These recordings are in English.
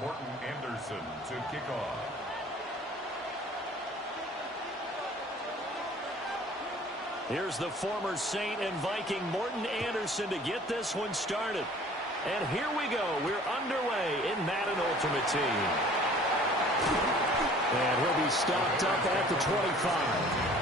Morton Anderson to kick off. Here's the former Saint and Viking Morton Anderson to get this one started. And here we go. We're underway in Madden Ultimate Team. And he'll be stopped up at the 25.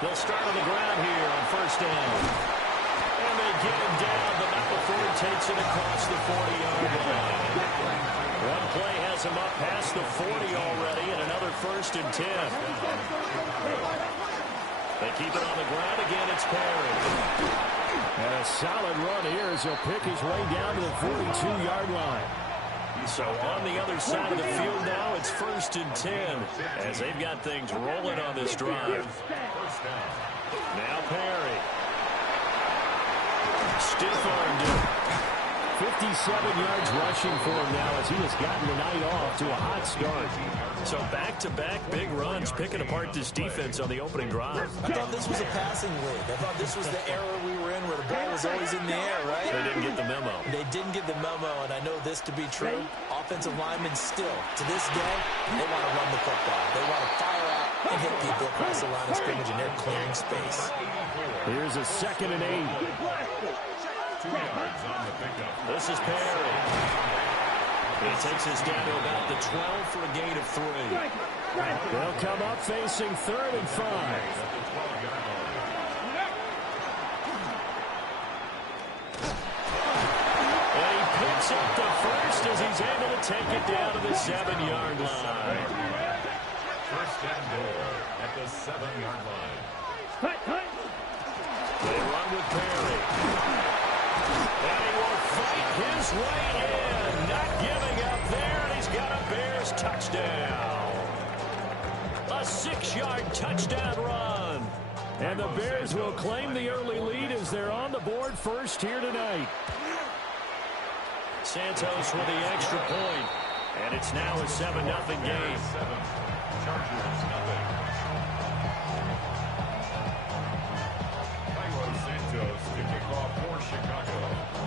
They'll start on the ground here on first down. And they get him down, but not before he takes it across the 40-yard line. One play has him up past the 40 already, and another 1st and 10. They keep it on the ground again. It's Perry. And a solid run here as he'll pick his way down to the 42-yard line. So on the other side of the field now, it's 1st and 10 as they've got things rolling on this drive. Now Perry. Stiff-armed him. 57 yards rushing for him now as he has gotten the night off to a hot start. So back-to-back big runs, picking apart this defense on the opening drive. I thought this was a passing league. I thought this was the era we were in where the ball was always in the air, right? They didn't get the memo. They didn't get the memo, and I know this to be true. Offensive linemen still, to this day, they want to run the football. They want to fire out and hit people across the line of scrimmage, and they're clearing space. Here's a 2nd and 8. 2 yards on the pickup. This is Perry. He takes us down to about the 12 for a gain of 3. They'll come up facing 3rd and 5. And he picks up the first as he's able to take it down to the 7-yard line. 1st and goal at the 7-yard line. They run with Perry. And he will fight his way in. Not giving up there, and he's got a Bears touchdown. A 6-yard touchdown run. And the Bears will claim the early lead as they're on the board first here tonight. Santos with the extra point. And it's now a 7-0 game. Chargers nothing. Santos to kick off for Chicago.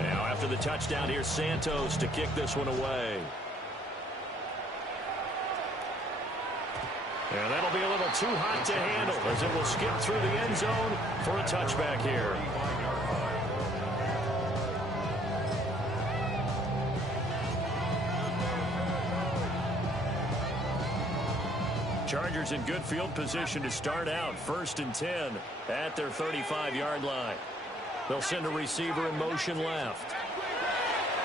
Now after the touchdown, here's Santos to kick this one away. And that'll be a little too hot to handle as it will skip through the end zone for a touchback here. Chargers in good field position to start out. 1st and 10 at their 35-yard line. They'll send a receiver in motion left.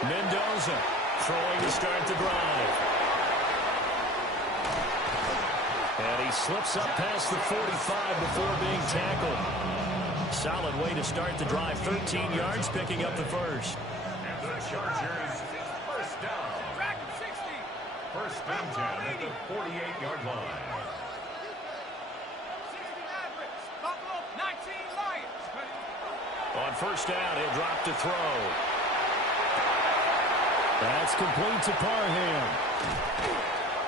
Mendoza throwing to start the drive. And he slips up past the 45 before being tackled. Solid way to start the drive. 13 yards, picking up the first. And the Chargers, 1st down. 1st and 10 at the 48-yard line. On 1st down, he'll drop to throw. That's complete to Parham.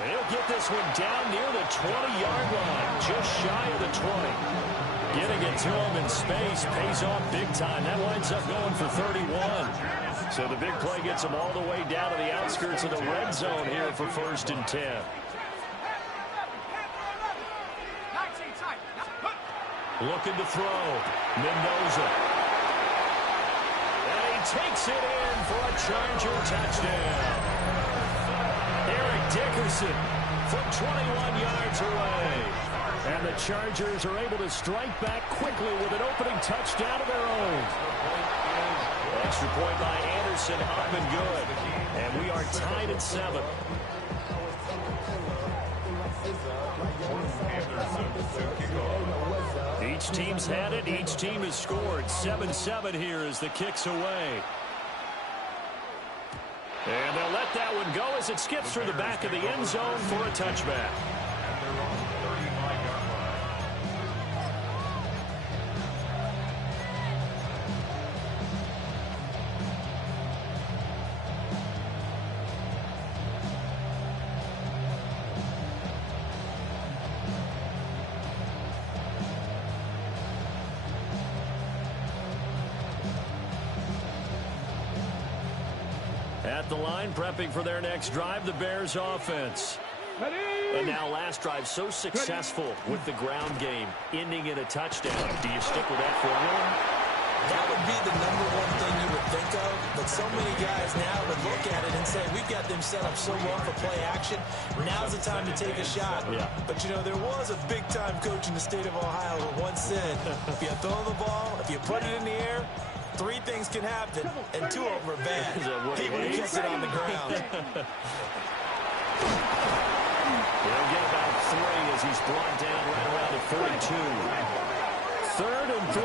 He'll get this one down near the 20-yard line, just shy of the 20. Getting it to him in space pays off big time. That winds up going for 31. So the big play gets him all the way down to the outskirts of the red zone here for 1st and 10. Looking to throw. Mendoza. And he takes it in for a Charger touchdown. Eric Dickerson from 21 yards away. And the Chargers are able to strike back quickly with an opening touchdown of their own. Extra point by Anderson, up and good. And we are tied at 7. Each team's had it. Each team has scored. 7-7 here as the kick's away. And they'll let that one go as it skips through the back of the end zone for a touchback. At their own 35-yard line. At the line, prepping for their next drive, the Bears offense. And now last drive so successful with the ground game, ending in a touchdown. Do you stick with that formula? That would be the number one thing you would think of, but so many guys now would look at it and say, we've got them set up so well for play action. Now's the time to take a shot. Yeah. But, you know, there was a big-time coach in the state of Ohio who once said, if you throw the ball, if you put it in the air, 3 things can happen, and 2 of them are bad. He would have kept it on the ground. He'll get about 3 as he's brought down right around the 42. 3rd and 3.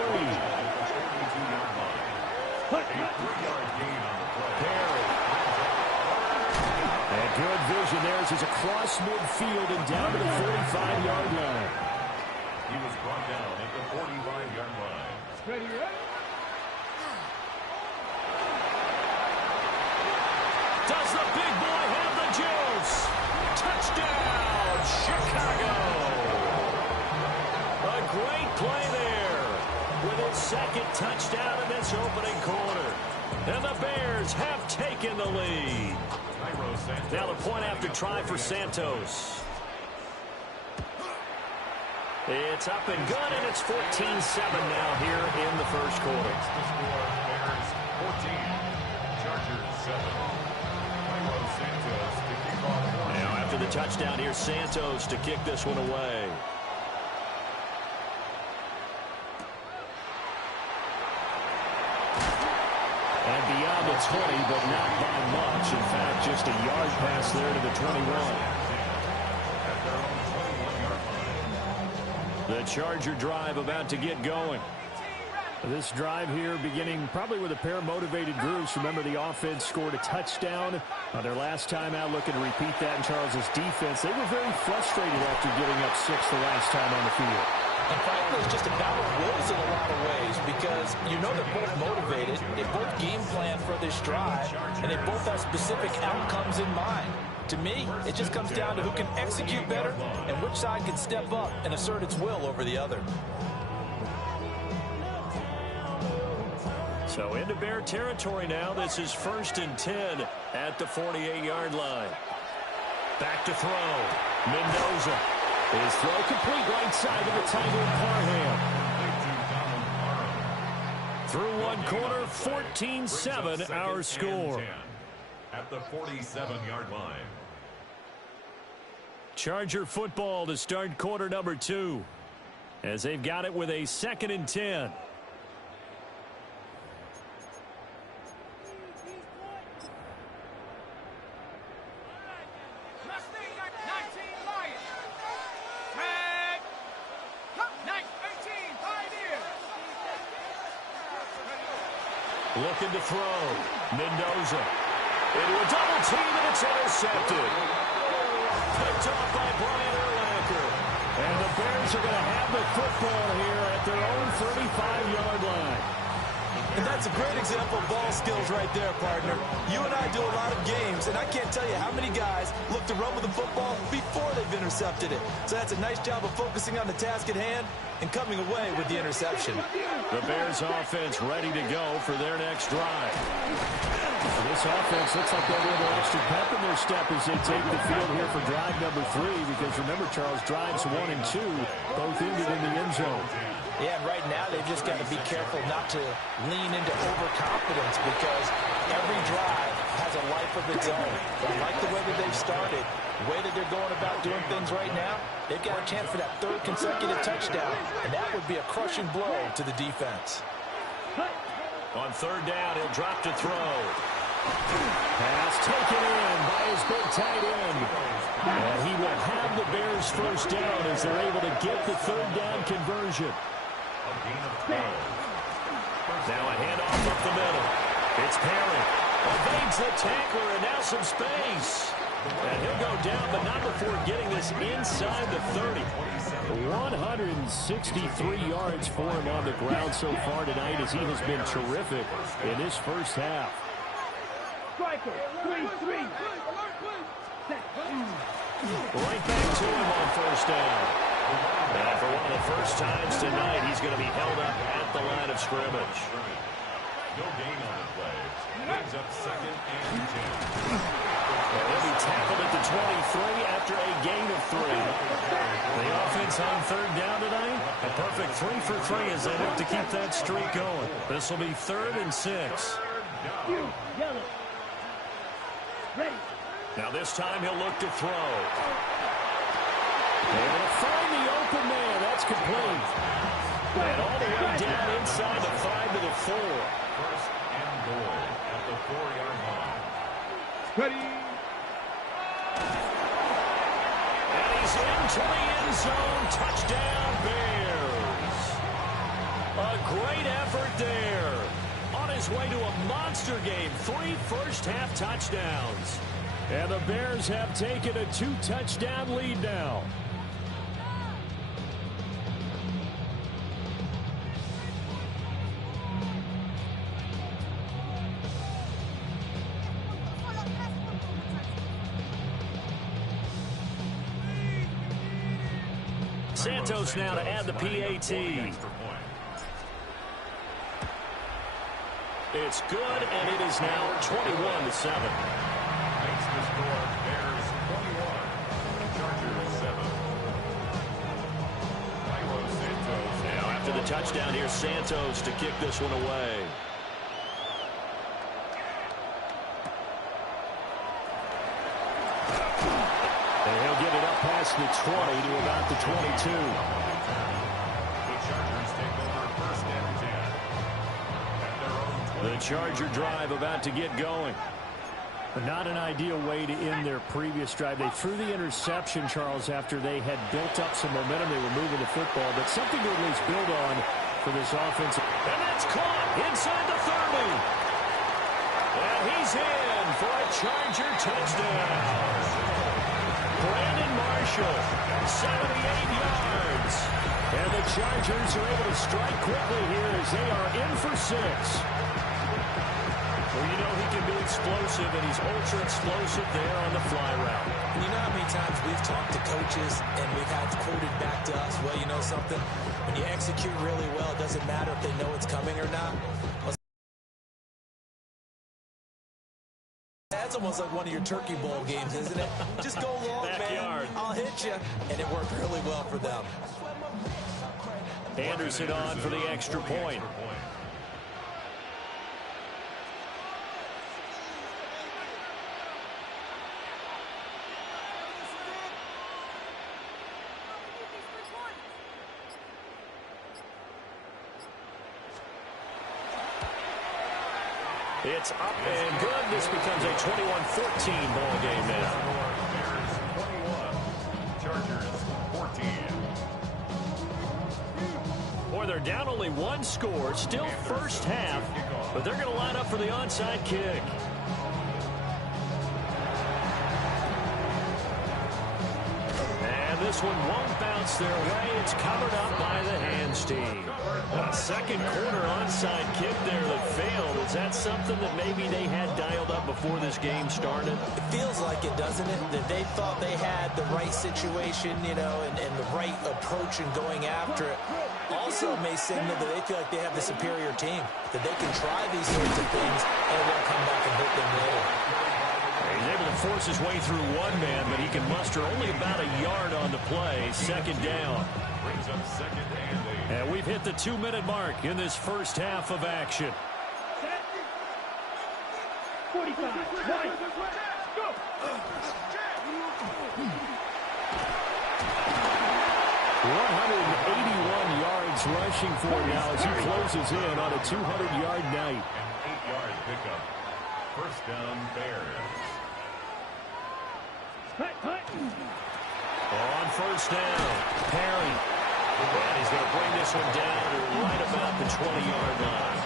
Perry. And good vision there as he's across midfield and down to the 45-yard line. He was brought down at the 45-yard line. Ready? Does the big boy have the juice? Touchdown, Chicago! A great play there with his 2nd touchdown in this opening quarter. And the Bears have taken the lead. Now the point after try for Santos. It's up and good, and it's 14-7 now here in the first quarter. The score, Bears 14, Chargers 7. Santos to kick off. Now after the touchdown, here's Santos to kick this one away. And beyond the 20, but not by much. In fact, just a yard pass there to the 21. The Charger drive about to get going. This drive here beginning probably with a pair of motivated groups. Remember, the offense scored a touchdown on their last time out, looking to repeat that in Charles' defense. They were very frustrated after giving up 6 the last time on the field. And frankly, it's just a battle of wills in a lot of ways because you know they're both motivated, they both game plan for this drive, and they both have specific outcomes in mind. To me, it just comes down to who can execute better and which side can step up and assert its will over the other. So into Bear territory now. This is 1st and 10 at the 48-yard line. Back to throw. Mendoza. His throw complete right side to the tight end Parham. Through one quarter, 14-7 our score. At the 47-yard line. Charger football to start quarter number 2 as they've got it with a 2nd and 10. Looking to throw. Mendoza. Into a double team, and it's intercepted. Picked off by Brian Urlacher. And the Bears are going to have the football here at their own 35-yard line. And that's a great example of ball skills right there, partner. You and I do a lot of games, and I can't tell you how many guys look to run with the football before they've intercepted it. So that's a nice job of focusing on the task at hand and coming away with the interception. The Bears offense ready to go for their next drive. This offense looks like they'll have a little extra pep in their step as they take the field here for drive number 3, because remember, Charles, drives 1 and 2 both ended in the end zone. Yeah, and right now they've just got to be careful not to lean into overconfidence because every drive has a life of its own. But I like the way that they've started, the way that they're going about doing things right now. They've got a chance for that 3rd consecutive touchdown, and that would be a crushing blow to the defense. On 3rd down, he'll drop to throw. Pass taken in by his big tight end. And he will have the Bears first down as they're able to get the 3rd down conversion. A gain of 12. Now a handoff up the middle. It's Perry. Evades the tackler, and now some space. And he'll go down, but not before getting this inside the 30. 163 yards for him on the ground so far tonight, as he has been terrific in this first half. Striker, 3-3. Right back to him on first down. And for one of the first times tonight, he's going to be held up at the line of scrimmage. No gain on the play. Brings up 2nd and 10. He'll be tackled at the 23 after a gain of 3. The offense on third down tonight, a perfect 3 for 3 as they look to keep that streak going. This will be 3rd and 6. Yellow. Ready. Now this time he'll look to throw. Able to find the open man. That's complete. And all the way down inside the 5 to the 4. 1st and goal at the 4-yard line. Ready. And he's into the end zone. Touchdown, Bears. A great effort there. On his way to a monster game. 3 first-half touchdowns. And the Bears have taken a 2-touchdown lead now. Santos now to add the PAT. It's good, and it is now 21-7. Makes the score Bears 21, Chargers 7. Now after the touchdown, here's Santos to kick this one away. And he'll get it up past the 20 to about the 22. The Chargers take over 1st and 10. At their own 20. The Charger drive about to get going. But not an ideal way to end their previous drive. They threw the interception, Charles, after they had built up some momentum. They were moving the football, but something to at least build on for this offense. And that's caught inside the 30. And he's in for a Charger touchdown. Brandon Marshall, 78 yards. And the Chargers are able to strike quickly here as they are in for 6. Well, you know he can be explosive, and he's ultra explosive there on the fly route. You know how many times we've talked to coaches and we've had quoted back to us, well, you know something? When you execute really well, it doesn't matter if they know it's coming or not. That's almost like one of your Turkey Bowl games, isn't it? Just go long, Backyard. man. I'll hit you. And it worked really well for them. Anderson on for the extra point. It's up and good. This becomes a 21-14 ball game now. Bears 21, Chargers 14. Boy, they're down only 1 score. Still first half, but they're going to line up for the onside kick. And this one won't bounce their way. It's covered up by the hands team. A second quarter onside kick there that failed. Is that something that maybe they had dialed up before this game started? It feels like it, doesn't it? That they thought they had the right situation, you know, and the right approach in going after it. Also may signal that they feel like they have the superior team, that they can try these sorts of things and it won't come back and hurt them later. He's able to force his way through one man, but he can muster only about a yard on the play. Second down. Brings up 2nd and 8. And we've hit the 2-minute mark in this first half of action. 45. Right. Go. 181 yards rushing for him now as he closes in on a 200-yard night. An 8-yard pickup. First down, Bears. On first down, Perry And he's going to bring this one down right about the 20-yard line.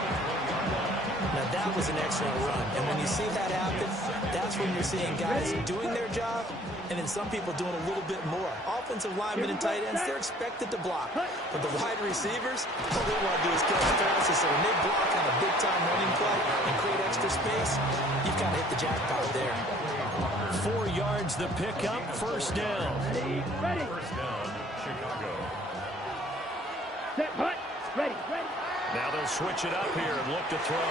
Now, that was an excellent run. And when you see that happen, that's when you're seeing guys doing their job and then some people doing a little bit more. Offensive linemen and tight ends, they're expected to block. But the wide receivers, all they want to do is catch passes. So when they block on a big-time running play and create extra space, you've got to hit the jackpot there. 4 yards the pickup, first down. Ready. First down, Chicago. Set, hut. Ready. Now they'll switch it up here and look to throw.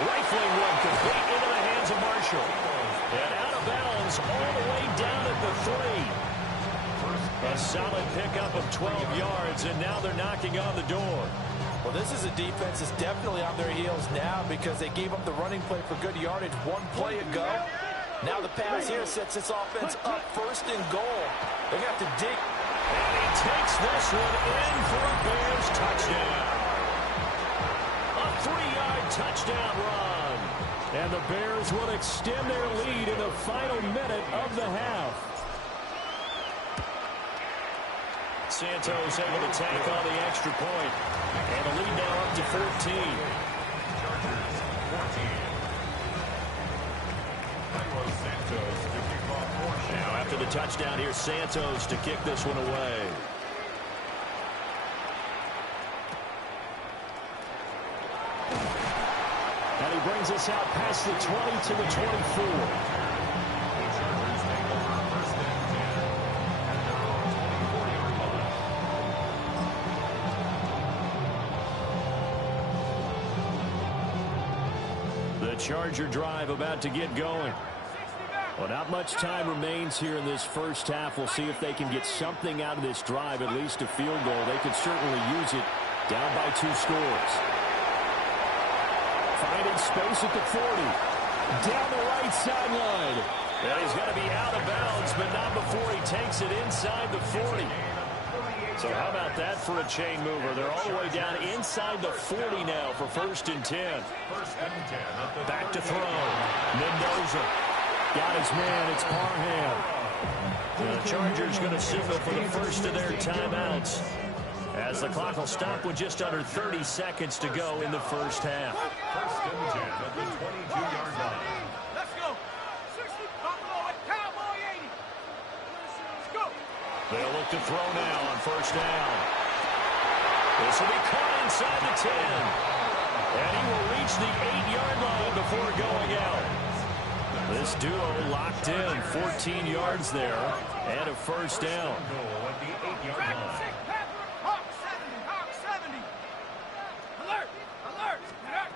Rifling one complete into the hands of Marshall. And out of bounds all the way down at the 3. A solid pickup of 12 yards, and now they're knocking on the door. Well, this is a defense that's definitely on their heels now because they gave up the running play for good yardage one play ago. Now the pass here sets this offense up first and goal. They got to dig. And he takes this one in for a Bears touchdown. A 3-yard touchdown run. And the Bears will extend their lead in the final minute of the half. Santos able to tack on the extra point. And the lead now up to 14. Chargers, 14. Carlos Santos to kick off portion. Now after the touchdown, here's Santos to kick this one away. And he brings us out past the 20 to the 24. The Chargers take over first and 10 at their own 24-yard line. The Charger drive about to get going. Well, not much time remains here in this first half. We'll see if they can get something out of this drive, at least a field goal. They could certainly use it down by 2 scores. Finding space at the 40. Down the right sideline. Well, he's going to be out of bounds, but not before he takes it inside the 40. So how about that for a chain mover? They're all the way down inside the 40 now for first and 10. First and 10 at the Back to throw. Mendoza. Got his man. It's Parham. The Chargers going to signal for the first of their timeouts, as the clock will stop with just under 30 seconds to go in the first half. First and 10 at the 22-yard line. Let's go. 60, Buffalo at Cowboy 80. Let's go. They'll look to throw now on first down. This will be caught inside the 10. And he will reach the 8-yard line before going out. This duo locked in, 14 yards there, and a first down. Goal at the 8-yard Track line. 6, Pepper. Hawk 70. Hawk 70. Alert. Alert. Alert.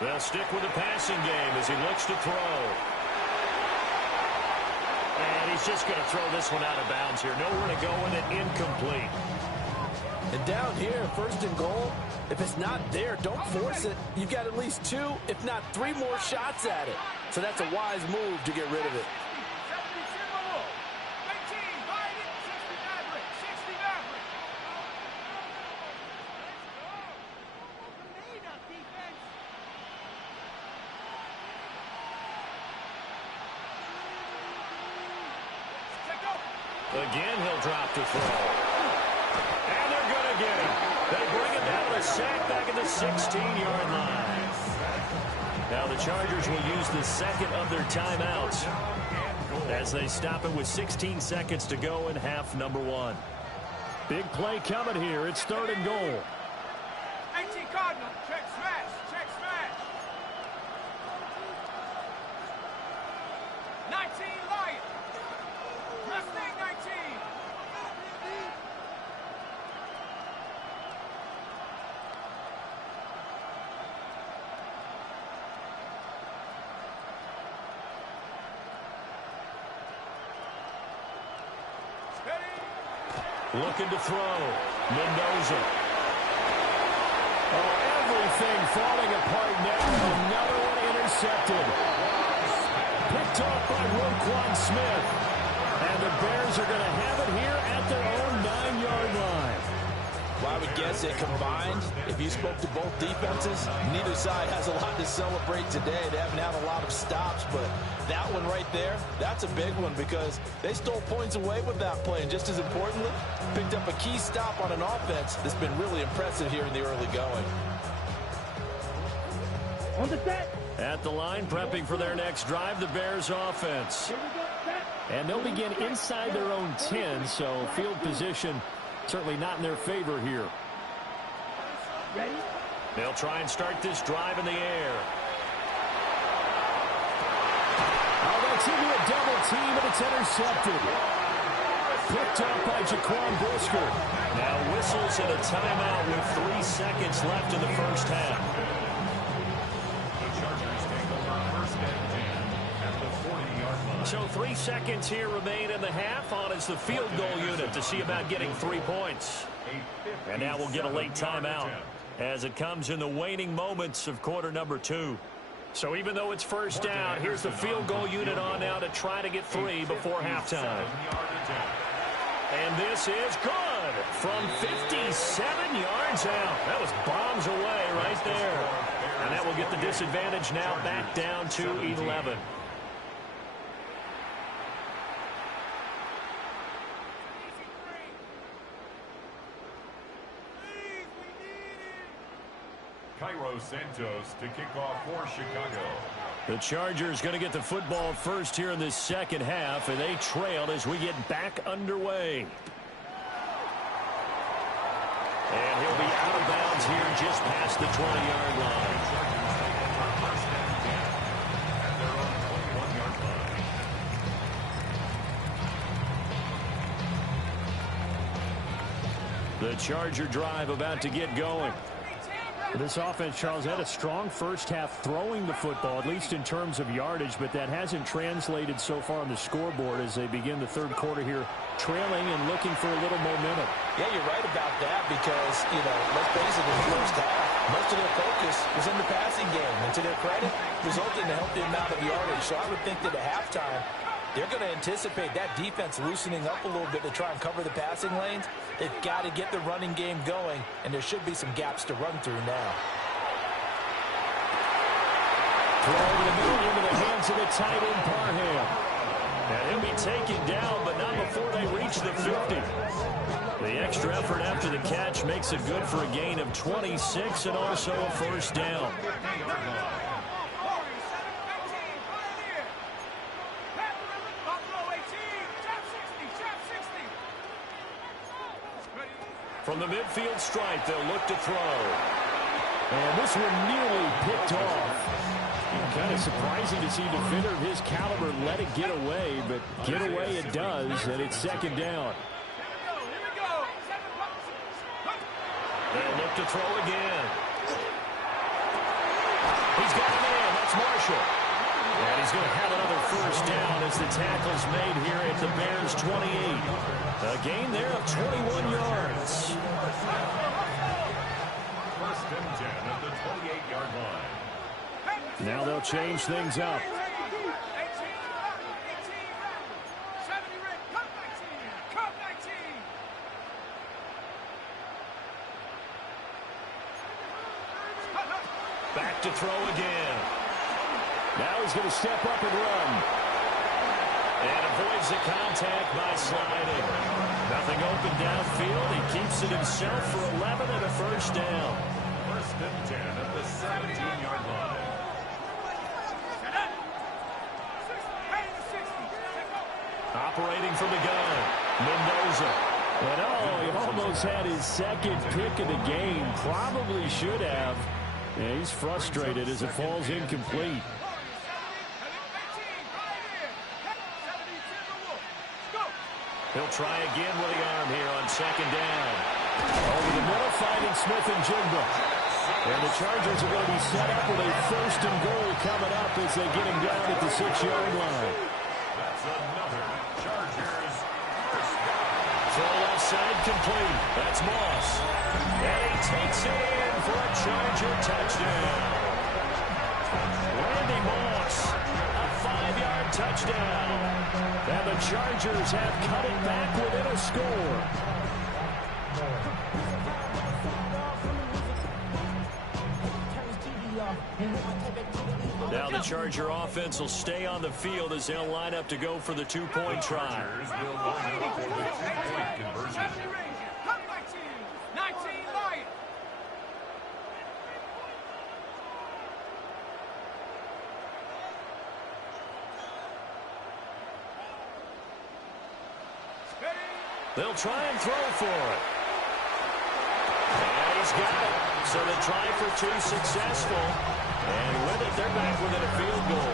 They'll stick with the passing game as he looks to throw. And he's just going to throw this one out of bounds here. Nowhere to go with it, incomplete. And down here, first and goal, if it's not there, don't force it. You've got at least 2, if not 3 more shots at it. So that's a wise move to get rid of it. 70 Timberwolves. 19 Biden. 60 Maverick. 60 Maverick. Let's go. Open up, defense. Check out. Again, he'll drop to throw. And they're going to get him. They bring it down with a sack back at the 16-yard line. Now the Chargers will use the second of their timeouts as they stop it with 16 seconds to go in half number 1. Big play coming here. It's 3rd and goal. 18 Cardinal. Check smash. Check smash. 19 Lion. Mustang 19. Looking to throw. Mendoza. Oh, everything falling apart now. Another one intercepted. Picked off by Roquan Smith. And the Bears are going to have it here at their own 9-yard line. Well, I would guess that combined, if you spoke to both defenses, neither side has a lot to celebrate today. They haven't had a lot of stops, but that one right there, that's a big one because they stole points away with that play. And just as importantly, picked up a key stop on an offense that's been really impressive here in the early going. On the set. At the line, prepping for their next drive, the Bears offense. And they'll begin inside their own 10, so field position certainly not in their favor here. Ready? They'll try and start this drive in the air. Oh, that's into a double team, and it's intercepted. Picked up by Jaquan Brisker. Now whistles and a timeout with 3 seconds left in the first half. The Chargers take over first and 10 at the 40-yard line. So 3 seconds here remain in the half. On is the field goal unit to see about getting 3 points. And now we'll get a late timeout as it comes in the waning moments of quarter number 2. So even though it's first down, here's the field goal unit on now to try to get 3 before halftime. And this is good from 57 yards out. That was bombs away right there. And that will get the disadvantage now back down to 11. Cairo Santos to kick off for Chicago. The Chargers going to get the football first here in this second half, and they trailed as we get back underway. And he'll be out of bounds here just past the 20-yard line. First and 10 at their own 21-yard line. The Charger drive about to get going. This offense, Charles, had a strong first half throwing the football, at least in terms of yardage, but that hasn't translated so far on the scoreboard as they begin the third quarter here, trailing and looking for a little momentum. Yeah, you're right about that because, let's face it, in the first half, most of their focus was in the passing game. And to their credit, resulted in a healthy amount of yardage. So I would think that at halftime, they're going to anticipate that defense loosening up a little bit to try and cover the passing lanes. They've got to get the running game going, and there should be some gaps to run through now. Throw over the middle into the hands of the tight end, Parham. And he'll be taken down, but not before they reach the 50. The extra effort after the catch makes it good for a gain of 26 and also a first down. From the midfield stripe, they'll look to throw. And this one nearly picked off. Kind of surprising to see a defender of his caliber let it get away, but get away it does, and it's second down. They'll look to throw again. He's got it in. That's Marshall. And he's going to have another first down as the tackle's made here at the Bears' 28. A gain there of 21 yards. First and 10 at the 28-yard line. Now they'll change things up. Back to throw again. Now he's going to step up and run. And avoids the contact by sliding. Nothing open downfield. He keeps it himself for 11 and a first down. First and 10 at the 17-yard line. Operating from the gun, Mendoza. And he almost had his second pick of the game. Probably should have. Yeah, he's frustrated as it falls incomplete. He'll try again with the arm here on second down. Over the middle, finding Smith and Jigba. And the Chargers are going to be set up with a first and goal coming up as they get him down at the 6-yard line. That's another Chargers first down. Throw left side complete. That's Moss. And he takes it in for a Charger touchdown. Randy Moss, a 5-yard touchdown. And the Chargers have cut it back within a score. Now the Charger offense will stay on the field as they'll line up to go for the two-point try. Chargers will line up for the two-point conversion. 19 Lions. They'll try and throw for it. And he's got it. So the try for two successful. And with it, they're back within a field goal.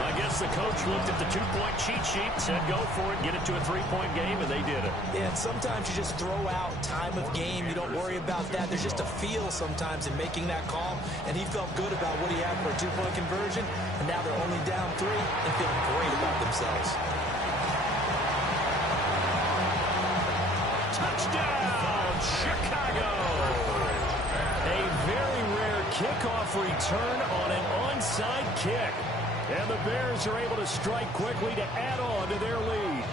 I guess the coach looked at the two-point cheat sheet and said, go for it, get it to a three-point game, and they did it. Yeah, and sometimes you just throw out time of game. You don't worry about that. There's just a feel sometimes in making that call, and he felt good about what he had for a two-point conversion, and now they're only down 3 and feeling great about themselves. Touchdown, Chicago! A very rare kickoff return on an onside kick. And the Bears are able to strike quickly to add on to their lead.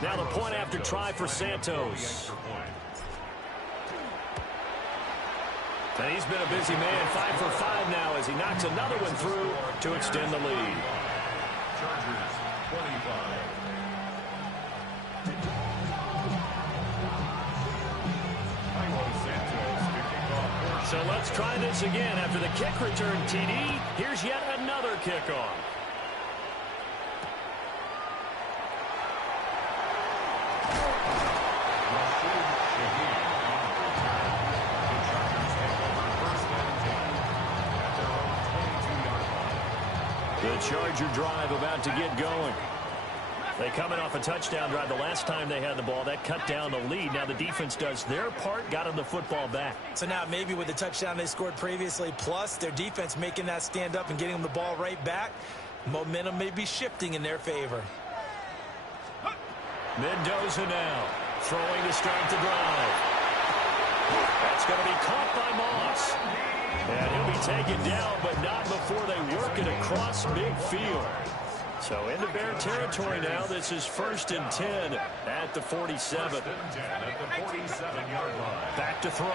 Now the point after try for Santos. And he's been a busy man, 5 for 5 now as he knocks another one through to extend the lead. Chargers 25. So let's try this again. After the kick return TD, here's yet another kickoff. The Charger drive about to get going. They coming off a touchdown drive the last time they had the ball. That cut down the lead. Now the defense does their part, got them the football back. So now maybe with the touchdown they scored previously, plus their defense making that stand up and getting them the ball right back, momentum may be shifting in their favor. Mendoza now throwing to start the drive. That's going to be caught by Moss. And he'll be taken down, but not before they work it across midfield. So into Bear territory now. This is 1st and 10 at the 47. At the 47-yard line. Back to throw.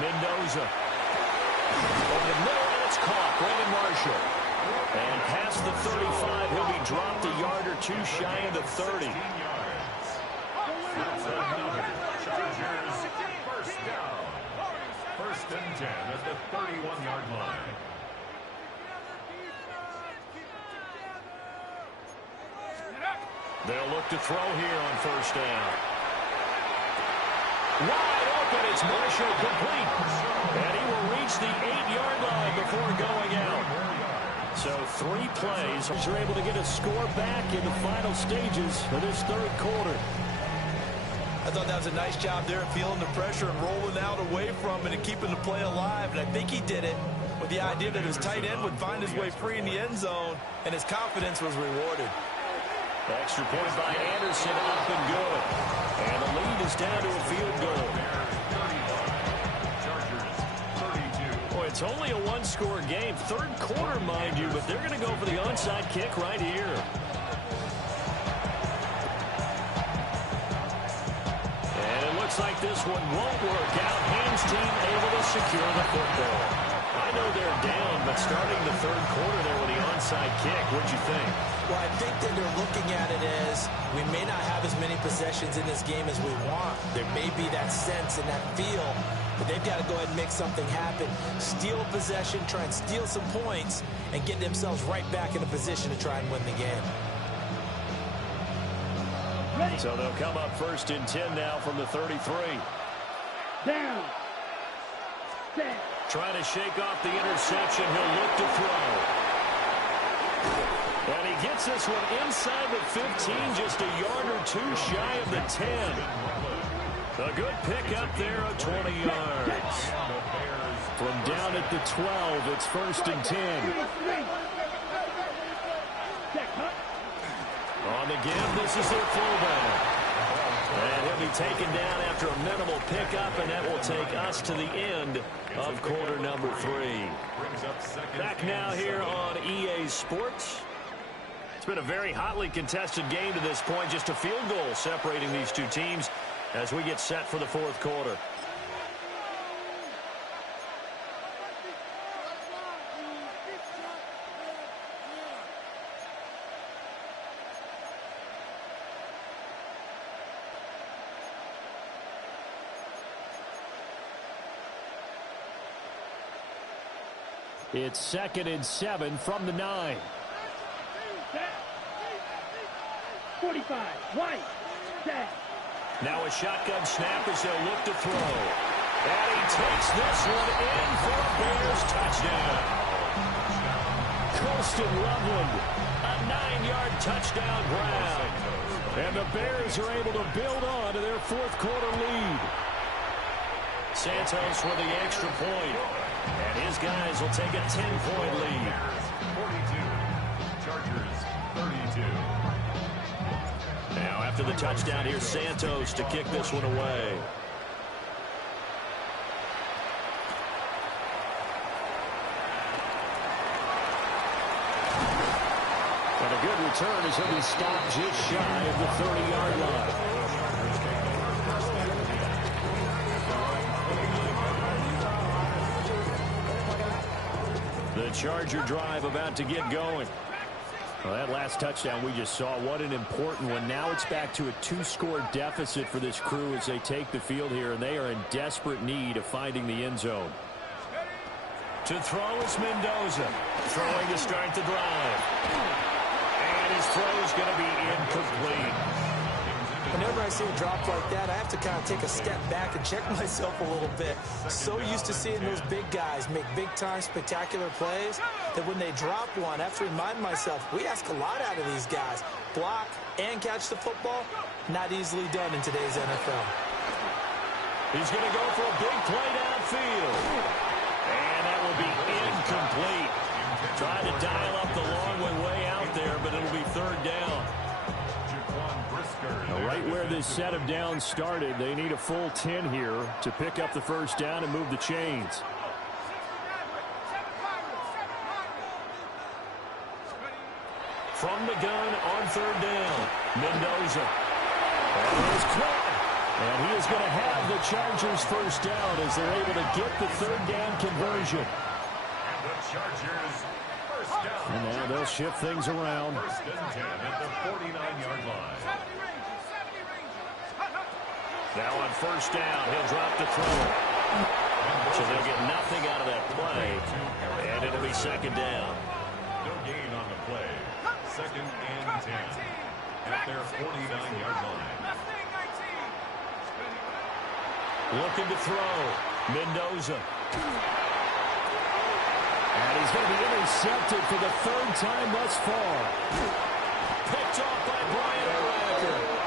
Mendoza. Over the middle, and it's caught. Brandon Marshall. And past the 35, he'll be dropped a yard or two shy of the 30. That's another Chargers first down. 1st and 10 at the 31-yard line. They'll look to throw here on 1st down. Wide open, it's Marshall complete. And he will reach the 8-yard line before going out. So 3 plays. You're able to get a score back in the final stages of this 3rd quarter. I thought that was a nice job there, feeling the pressure and rolling out away from it and keeping the play alive. And I think he did it with the idea that his tight end would find his way free in the end zone, and his confidence was rewarded. Extra point by Anderson, up and good. And the lead is down to a field goal. Boy, it's only a 1-score game. 3rd quarter, mind you, but they're going to go for the onside kick right here. And it looks like this one won't work out. Ham's team able to secure the football. I know they're down, but starting the 3rd quarter there with the onside kick, what'd you think? Well, I think that they're looking at it as we may not have as many possessions in this game as we want. There may be that sense and that feel, but they've got to go ahead and make something happen. Steal a possession, try and steal some points, and get themselves right back in a position to try and win the game. So they'll come up 1st and 10 now from the 33. Down. Set. Trying to shake off the interception. He'll look to throw. And he gets this one inside the 15, just a yard or two shy of the 10. A good pick up there of 20 yards. From down at the 12, it's 1st and 10. On the give, this is their fullback. And he'll be taken down after a minimal pickup, and that will take us to the end of quarter number 3. Back now here on EA Sports. It's been a very hotly contested game to this point. Just a field goal separating these two teams as we get set for the fourth quarter. It's 2nd and 7 from the 9. 45, white, set. Now a shotgun snap as they'll look to throw. And he takes this one in for a Bears touchdown. Colston Loveland, a 9-yard touchdown grab. And the Bears are able to build on to their fourth quarter lead. Santos with the extra point. And his guys will take a 10-point lead. 42, Chargers 32. Now after the touchdown, here's Santos to kick this one away. And a good return as he'll be stopped just shy of the 30-yard line. The Charger drive about to get going. Well, that last touchdown we just saw, what an important one. Now it's back to a 2-score deficit for this crew as they take the field here, and they are in desperate need of finding the end zone. To throw is Mendoza. Throwing to start the drive. And his throw is going to be incomplete. Whenever I see a drop like that, I have to kind of take a step back and check myself a little bit. So used to seeing those big guys make big-time spectacular plays that when they drop one, I have to remind myself, we ask a lot out of these guys. Block and catch the football, not easily done in today's NFL. He's going to go for a big play downfield. And that will be incomplete. Tried to dial up the long way out there, but it'll be third down. Right where this set of downs started, they need a full 10 here to pick up the first down and move the chains. From the gun on third down, Mendoza. And he is going to have the Chargers first down as they're able to get the third down conversion. And the Chargers first down. And now they'll shift things around. First and 10 at the 49-yard line. Now on first down, he'll drop the throw. So they'll get nothing out of that play, and it'll be second down. No gain on the play. Second and 10 at their 49-yard line. Looking to throw. Mendoza. And he's going to be intercepted for the third time thus far. Picked off by Brian Urlacher.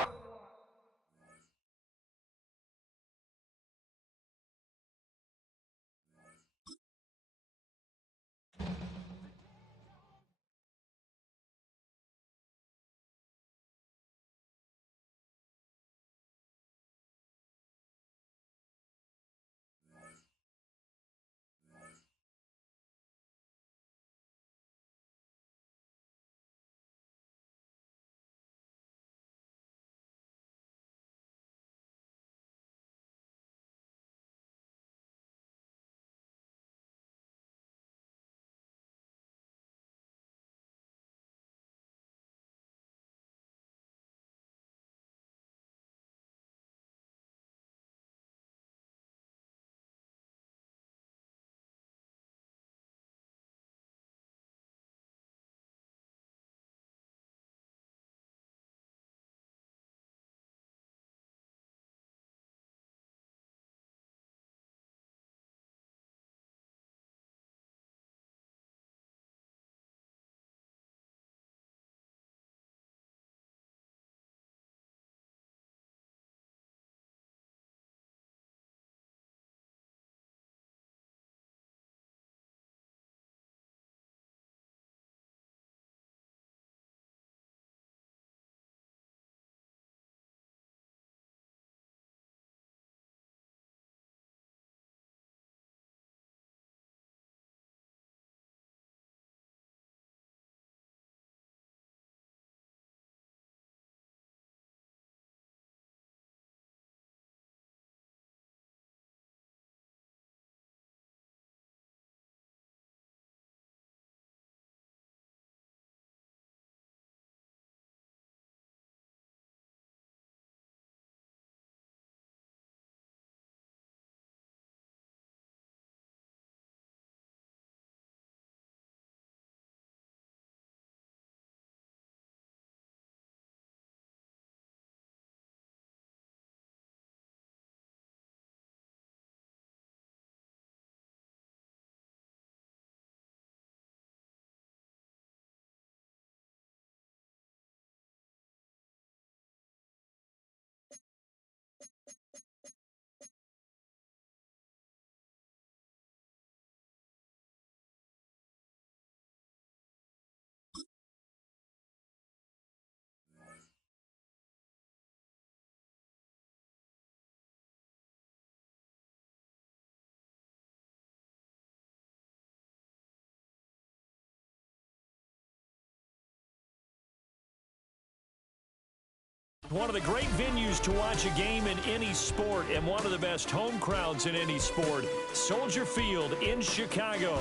One of the great venues to watch a game in any sport and one of the best home crowds in any sport. Soldier Field in Chicago.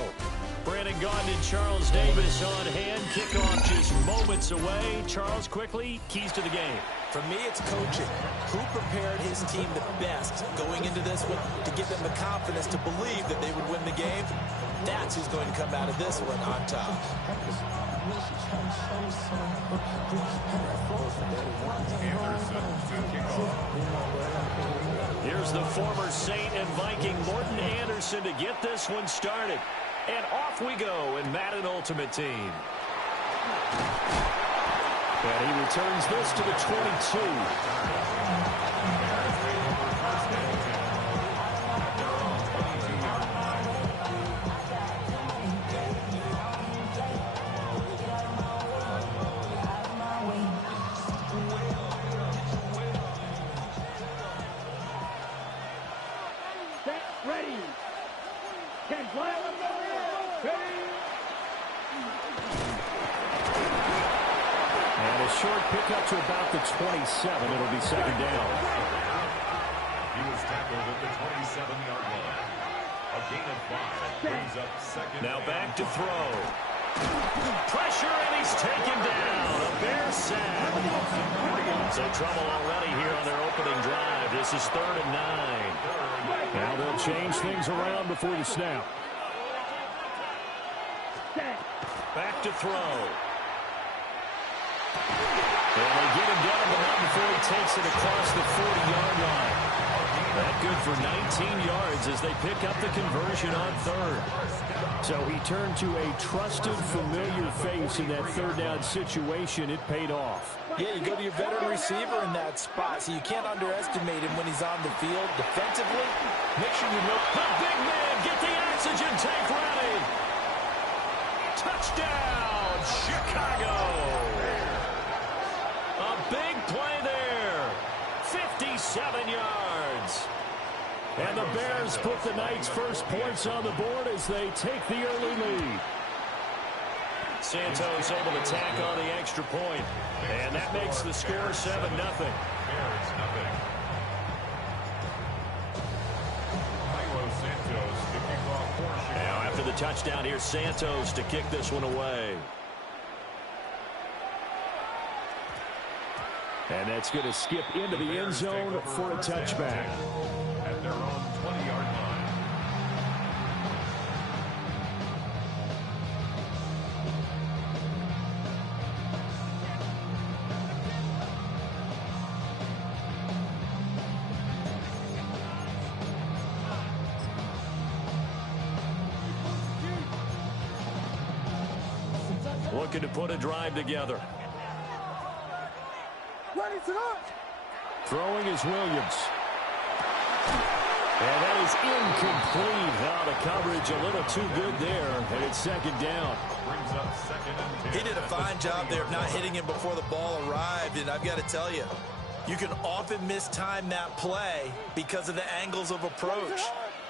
Brandon Gaudin and Charles Davis on hand. Kickoff just moments away. Charles, quickly, keys to the game. For me, it's coaching. Who prepared his team the best going into this one to give them the confidence to believe that they would win the game? That's who's going to come out of this one on top. Here's the former Saint and Viking Morton Anderson to get this one started. And off we go in Madden Ultimate Team. And he returns this to the 22. Short pickup to about the 27. It'll be second down. He was tackled at the 27-yard line. A gain of 5 brings up second. Now back to throw. Pressure, and he's taken down. A Bear sack. So trouble already here on their opening drive. This is 3rd and 9. Now they'll change things around before the snap. Back to throw. And they get him down, but not before he takes it across the 40-yard line. That good for 19 yards as they pick up the conversion on 3rd. So he turned to a trusted, familiar face in that 3rd down situation. It paid off. Yeah, you go to your veteran receiver in that spot, so you can't underestimate him when he's on the field defensively. Make sure you know. The big man, get the oxygen tank ready. Touchdown, Chicago. A big play there. 57 yards. And the Bears put the night's first points on the board as they take the early lead. Santos able to tack on the extra point. And that makes the score 7-0. Now after the touchdown, here's Santos to kick this one away. And that's going to skip into the end zone for a touchback. At their own 20-yard line. Looking to put a drive together. Throwing is Williams. And that is incomplete. Now the coverage a little too good there, and it's second down. Brings up 2nd and 10. He did a fine job there of not hitting him before the ball arrived, and I've got to tell you, you can often mistime that play because of the angles of approach.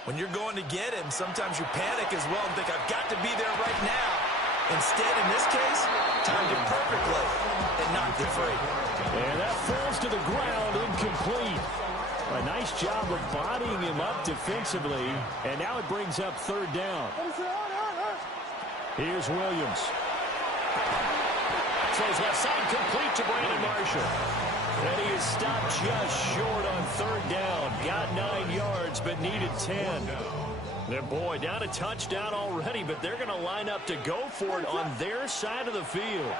When you're going to get him, sometimes you panic as well and think, I've got to be there right now. Instead, in this case, timed it perfectly and knocked it free. And that falls to the ground, incomplete. A nice job of bodying him up defensively, and now it brings up 3rd down. Here's Williams. Throws left side, complete to Brandon Marshall. And he is stopped just short on 3rd down. Got 9 yards, but needed 10. Their boy down a touchdown already, but they're going to line up to go for it on their side of the field.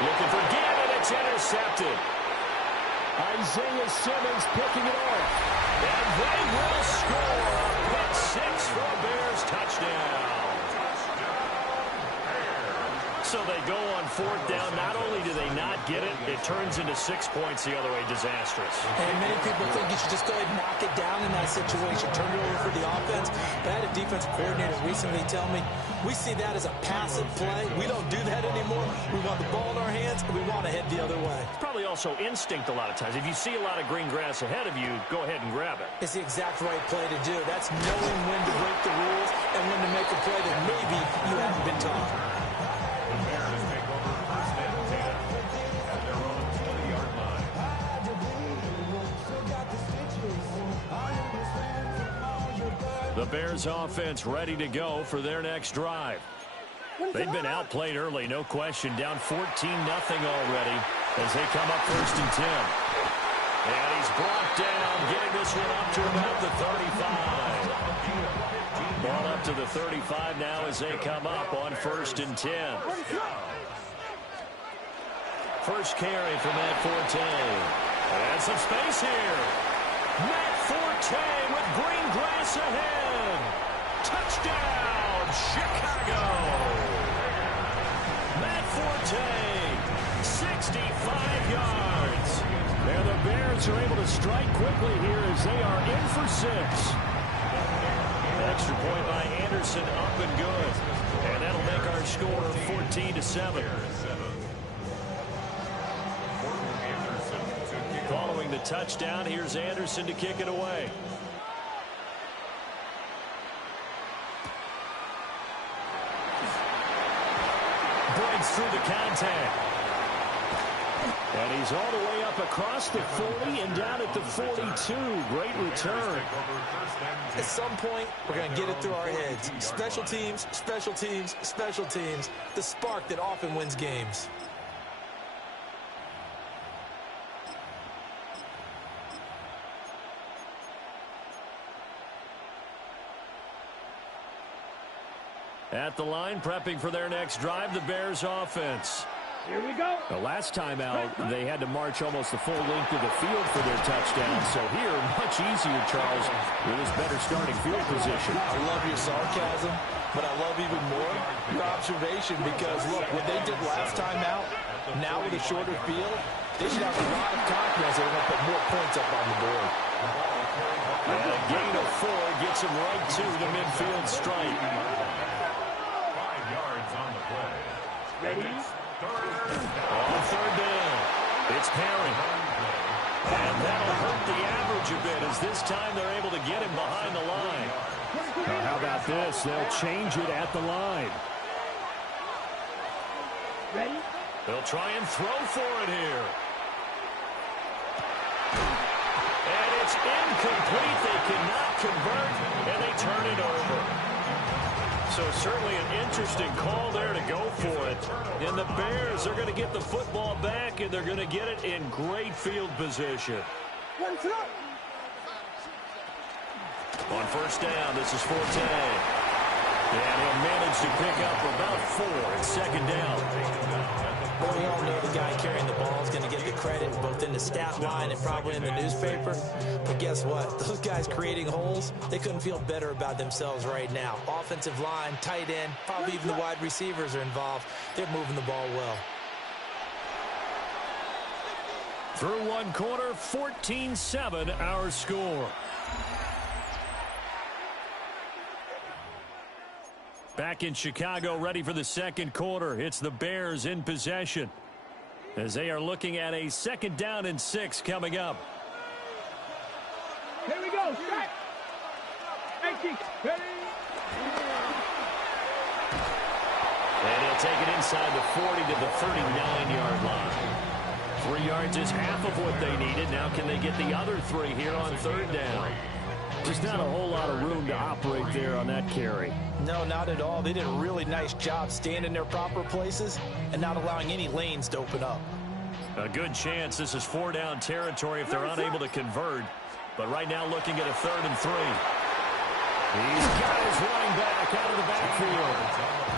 Looking for Gibb, and it's intercepted. Isaiah Simmons picking it off. And they will score a pick 6 for a Bears touchdown. So they go on 4th down. Not only do they not get it, it turns into 6 points the other way. Disastrous. And many people think you should just go ahead and knock it down in that situation. Turn it over for the offense. But I had a defensive coordinator recently tell me, we see that as a passive play. We don't do that anymore. We want the ball in our hands, and we want to head the other way. It's probably also instinct a lot of times. If you see a lot of green grass ahead of you, go ahead and grab it. It's the exact right play to do. That's knowing when to break the rules and when to make a play that maybe you haven't been taught. The Bears take over 1st and 10 at The Bears offense ready to go for their next drive. They've been outplayed early, no question. Down 14-0 already as they come up 1st and 10. And he's brought down, getting this one up to about the 35. Ball up to the 35 now as they come up on 1st and 10. First carry for Matt Forte. And some space here. Matt Forte with green grass ahead. Touchdown, Chicago. Matt Forte, 65 yards. And the Bears are able to strike quickly here as they are in for 6. Extra point by Anderson, up and good. And that'll make our score 14-7. Following the touchdown, here's Anderson to kick it away. Breaks through the contact. And he's all the way up across the 40 and down at the 42. Great return. At some point, we're going to get it through our heads. Special teams, special teams, special teams. The spark that often wins games. At the line, prepping for their next drive, the Bears offense. Here we go. The last time out, they had to march almost the full length of the field for their touchdown. So here, much easier, Charles, with his better starting field position. I love your sarcasm, but I love even more your observation because, look, what they did last time out, now with a shorter field, they should have a lot of confidence they're going to put more points up on the board. And a gain of 4 gets him right to the midfield stripe. 5 yards on the play. Ready? On 3rd down, it's Perry. And that'll hurt the average a bit as this time they're able to get him behind the line. Now, how about this? They'll change it at the line. Ready? They'll try and throw for it here. And it's incomplete. They cannot convert, and they turn it over. So certainly an interesting call there to go for it. And the Bears are going to get the football back, and they're going to get it in great field position. One, two. On 1st down, this is Forte. And he'll manage to pick up about 4 at 2nd down. Well, we all know the guy carrying the ball is going to get the credit both in the stat line and probably in the newspaper. But guess what? Those guys creating holes, they couldn't feel better about themselves right now. Offensive line, tight end, probably even the wide receivers are involved. They're moving the ball well. Through 1 quarter, 14-7 our score. Back in Chicago, ready for the 2nd quarter. It's the Bears in possession as they are looking at a 2nd down and 6 coming up. Here we go. Strike. 18. Ready? And he'll take it inside the 40 to the 39-yard line. 3 yards is half of what they needed. Now can they get the other 3 here on 3rd down? Just not a whole lot of room to operate there on that carry. No, not at all. They did a really nice job staying in their proper places and not allowing any lanes to open up. A good chance this is 4-down territory if they're unable to convert. But right now looking at a 3rd and 3. He's got his running back out of the backfield.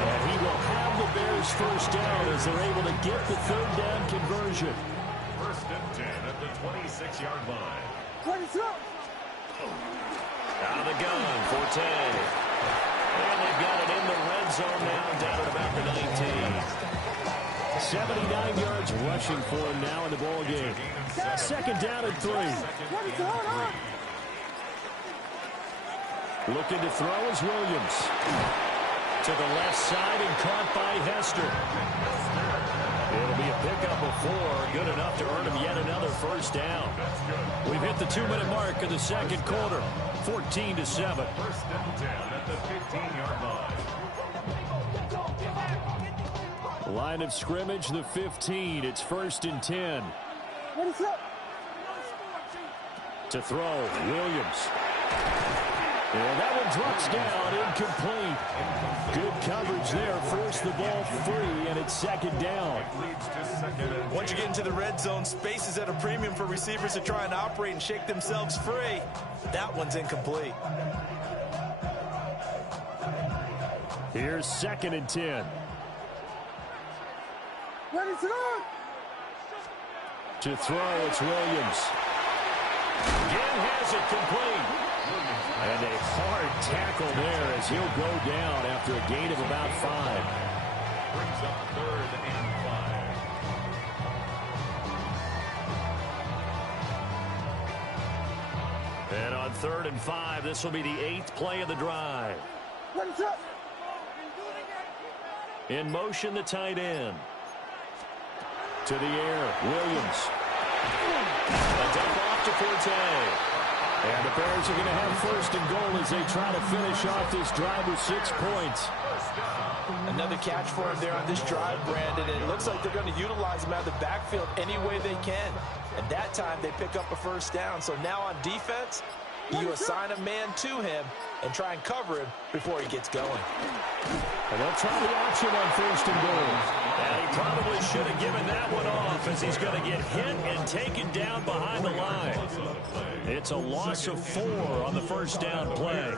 And he will have the Bears 1st down as they're able to get the 3rd down conversion. 1st and 10 at the 26-yard line. What is up? Out of the gun, Forte. And they've got it in the red zone now, down at about the 19. 79 yards rushing for him now in the ball game. 2nd down and 3. Looking to throw is Williams. To the left side and caught by Hester. It'll be a pickup of 4, good enough to earn him yet another 1st down. We've hit the 2-minute mark of the 2nd quarter, 14-7. 1st and 10 at the 15-yard line. Line of scrimmage, the 15. It's 1st and 10. What is up? To throw, Williams. And that one drops down, incomplete. Good coverage there, forced the ball free, and it's second down. Once you get into the red zone, space is at a premium for receivers to try and operate and shake themselves free. That one's incomplete. Here's 2nd and 10. Ready to go. To throw, it's Williams. Again has it complete. And a hard tackle there as he'll go down after a gain of about 5. Brings up 3rd and 5. And on 3rd and 5, this will be the 8th play of the drive. In motion, the tight end. To the air, Williams. A dump off to Forte. And the Bears are going to have 1st and goal as they try to finish off this drive with 6 points. Another catch for him there on this drive, Brandon. And it looks like they're going to utilize him out of the backfield any way they can. And that time they pick up a 1st down. So now on defense, you assign a man to him and try and cover him before he gets going. And they'll try the option on 1st and goal. And he probably should have given that one off as he's going to get hit and taken down behind the line. It's a loss of 4 on the 1st down play.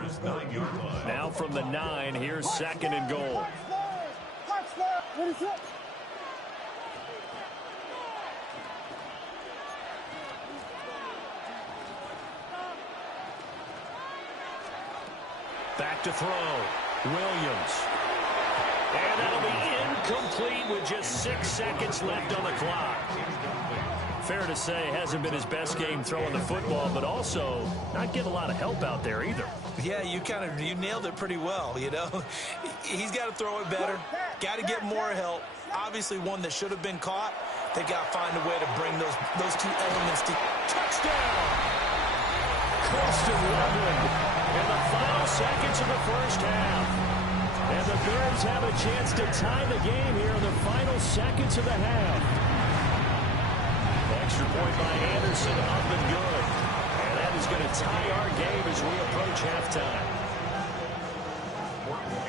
Now from the 9, here's 2nd and goal. Back to throw. Williams. And that'll be incomplete with just 6 seconds left on the clock. Fair to say, hasn't been his best game throwing the football, but also not getting a lot of help out there either. Yeah, you nailed it pretty well, you know. He's got to throw it better, got to get more help. Obviously one that should have been caught. They got to find a way to bring those 2 elements to touchdown. Costed Loveland In the final seconds of the 1st half. And the Bears have a chance to tie the game here in the final seconds of the half. Extra point by Anderson, up and good. And that is going to tie our game as we approach halftime.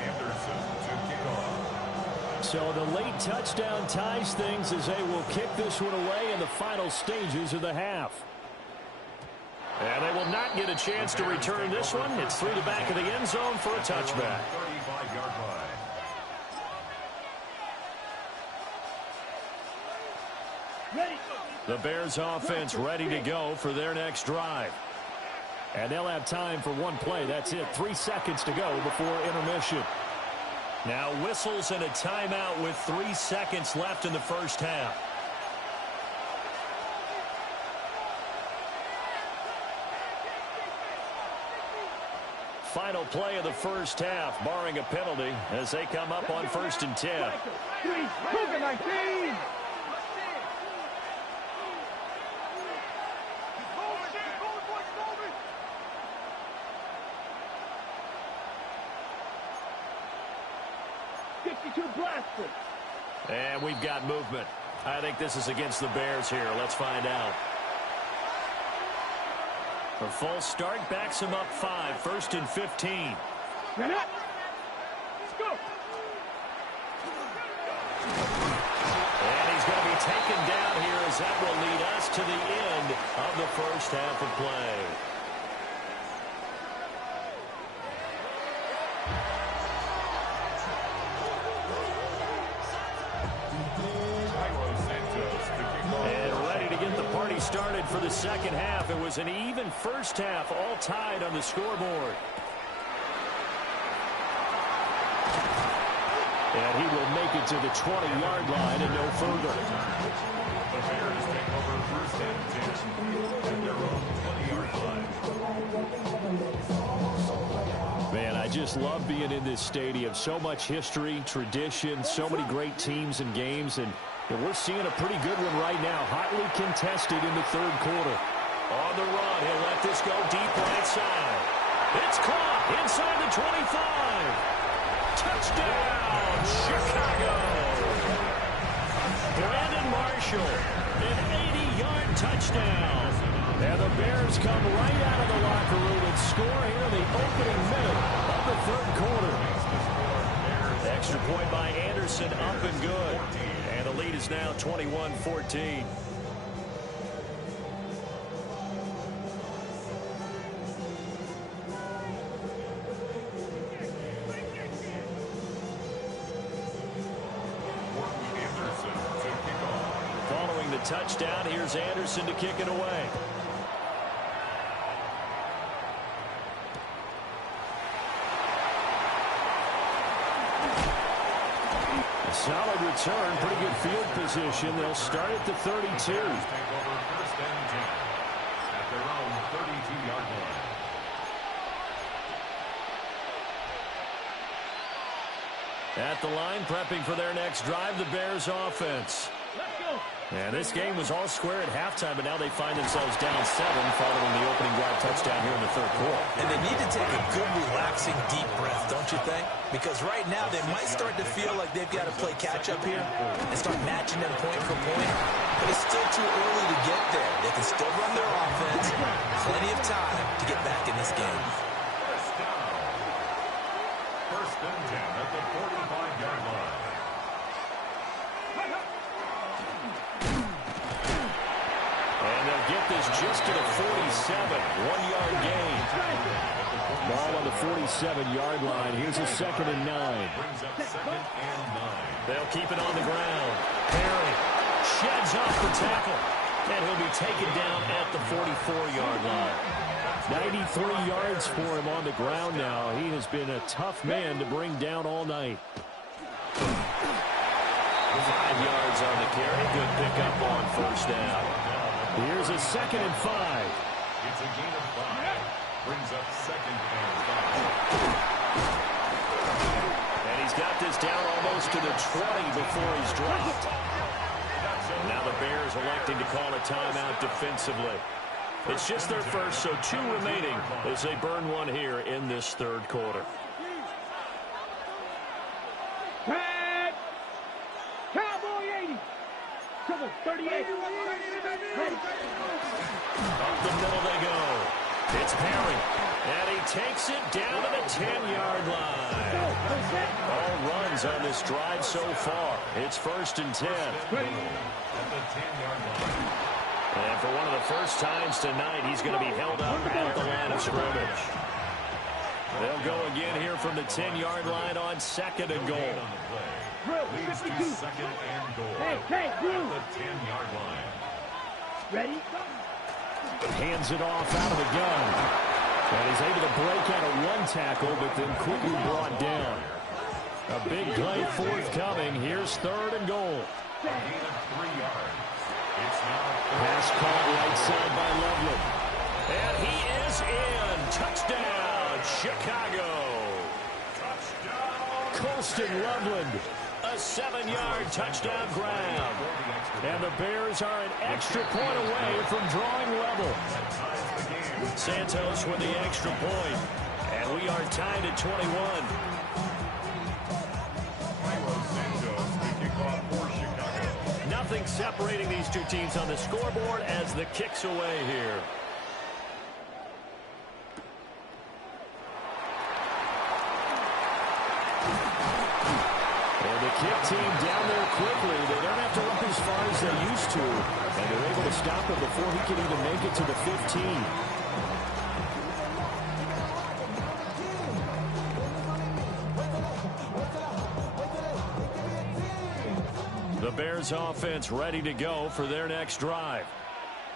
Anderson to kick off. So the late touchdown ties things as they will kick this one away in the final stages of the half. And they will not get a chance to return this one. It's through the back of the end zone for a touchback. 35-yard line. The Bears offense ready to go for their next drive. And they'll have time for one play. That's it. 3 seconds to go before intermission. Now whistles and a timeout with 3 seconds left in the 1st half. Final play of the 1st half, barring a penalty, as they come up on 1st and 10. 19. And we've got movement. I think this is against the Bears here. Let's find out. A false start backs him up 5. 1st and 15. Let's go. And he's going to be taken down here as that will lead us to the end of the 1st half of play. Started for the 2nd half. It was an even 1st half, all tied on the scoreboard. And he will make it to the 20-yard line and no further. The Bears take over 1st and 10 at their own 20-yard line. Man, I just love being in this stadium. So much history, tradition, so many great teams and games, and we're seeing a pretty good one right now, hotly contested in the 3rd quarter. On the run, he'll let this go deep right side. It's caught inside the 25. Touchdown, Chicago. Brandon Marshall, an 80-yard touchdown. And the Bears come right out of the locker room and score here in the opening minute of the third quarter. Extra point by Anderson, up and good. And the lead is now 21-14. Following the touchdown, here's Anderson to kick it away. Solid return, pretty good field position. They'll start at the 32. Take over first and 10 at their own 32-yard line. At the line, prepping for their next drive, the Bears offense. And this game was all square at halftime, but now they find themselves down 7 following the opening drive touchdown here in the third quarter. And they need to take a good, relaxing, deep breath, don't you think? Because right now they might start to feel like they've got to play catch-up here and start matching them point for point. But it's still too early to get there. They can still run their offense. Plenty of time to get back in this game. First down. First and 10 at the 45-yard line. And they'll get this just to the 47. 1-yard gain. Ball on the 47-yard line. Here's a 2nd and 9. Brings up 2nd and 9. They'll keep it on the ground. Perry sheds off the tackle. And he'll be taken down at the 44-yard line. 93 yards for him on the ground now. He has been a tough man to bring down all night. 5 yards on the carry. Good pickup on first down. Here's a 2nd and 5. It's a gain of 5. Brings up 2nd and 5. And he's got this down almost to the 20 before he's dropped. Now the Bears electing to call a timeout defensively. It's just their first, so 2 remaining as they burn one here in this third quarter. Tag! Cowboy 80! Come on, 38! Ready! Up the middle they go. It's Perry. And he takes it down to the 10-yard line. All runs on this drive so far. It's 1st and 10. At the 10-yard line. And for one of the first times tonight, he's going to be held up at the line of scrimmage. They'll go again here from the 10-yard line on 2nd and goal. Leads to 2nd and goal. Hey, At the 10-yard line. ready? Hands it off out of the gun. And he's able to break out of one tackle, but then quickly brought down. A big play forthcoming. Here's 3rd and goal. A gain of 3 yards. It's now Pass caught right side by Loveland. And he is in. Touchdown, Chicago. Colston Loveland. A 7-yard touchdown grab. And the Bears are an extra point away from drawing level. Santos with the extra point. And we are tied at 21. Nothing separating these two teams on the scoreboard as the kick's away here. And the kick team down there quickly. They don't have to look as far as they used to. And they're able to stop him before he can even make it to the 15. The Bears offense ready to go for their next drive.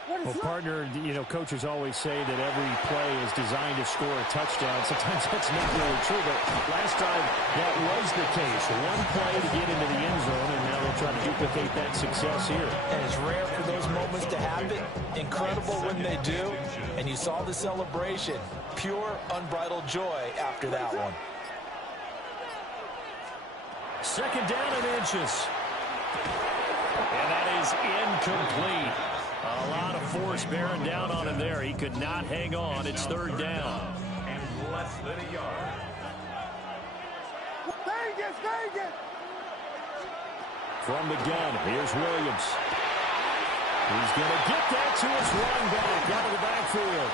Well, partner, you know, coaches always say that every play is designed to score a touchdown. Sometimes that's not really true, but last time that was the case. One play to get into the end zone, and now they'll try to duplicate that success here. And it's rare for those moments to happen. Incredible when they do. And you saw the celebration. Pure, unbridled joy after that one. 2nd down and inches. And that is incomplete. A lot of force bearing down on him there. He could not hang on. It's 3rd down. And less than a yard. From the gun, here's Williams. He's going to get that to his run back out of the backfield.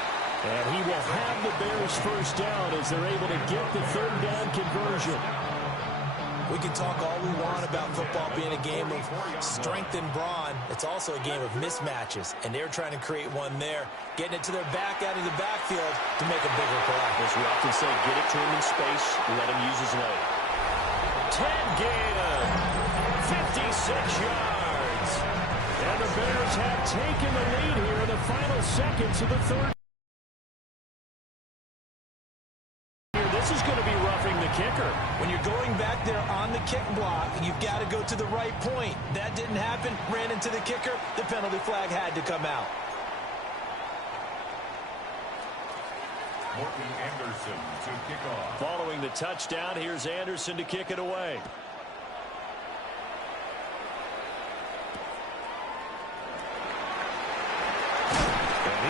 And he will have the Bears first down as they're able to get the third down conversion. We can talk all we want about football being a game of strength and brawn. It's also a game of mismatches, and they're trying to create one there, getting it to their back out of the backfield to make a bigger play. As we often say, get it to him in space, let him use his leg. Ted Ginn, 56 yards. And the Bears have taken the lead here in the final seconds of the third. This is going to be roughing the kicker. When you're going back there on the kick block, you've got to go to the right point. That didn't happen. Ran into the kicker. The penalty flag had to come out. Morton Anderson to kick off. Following the touchdown, here's Anderson to kick it away.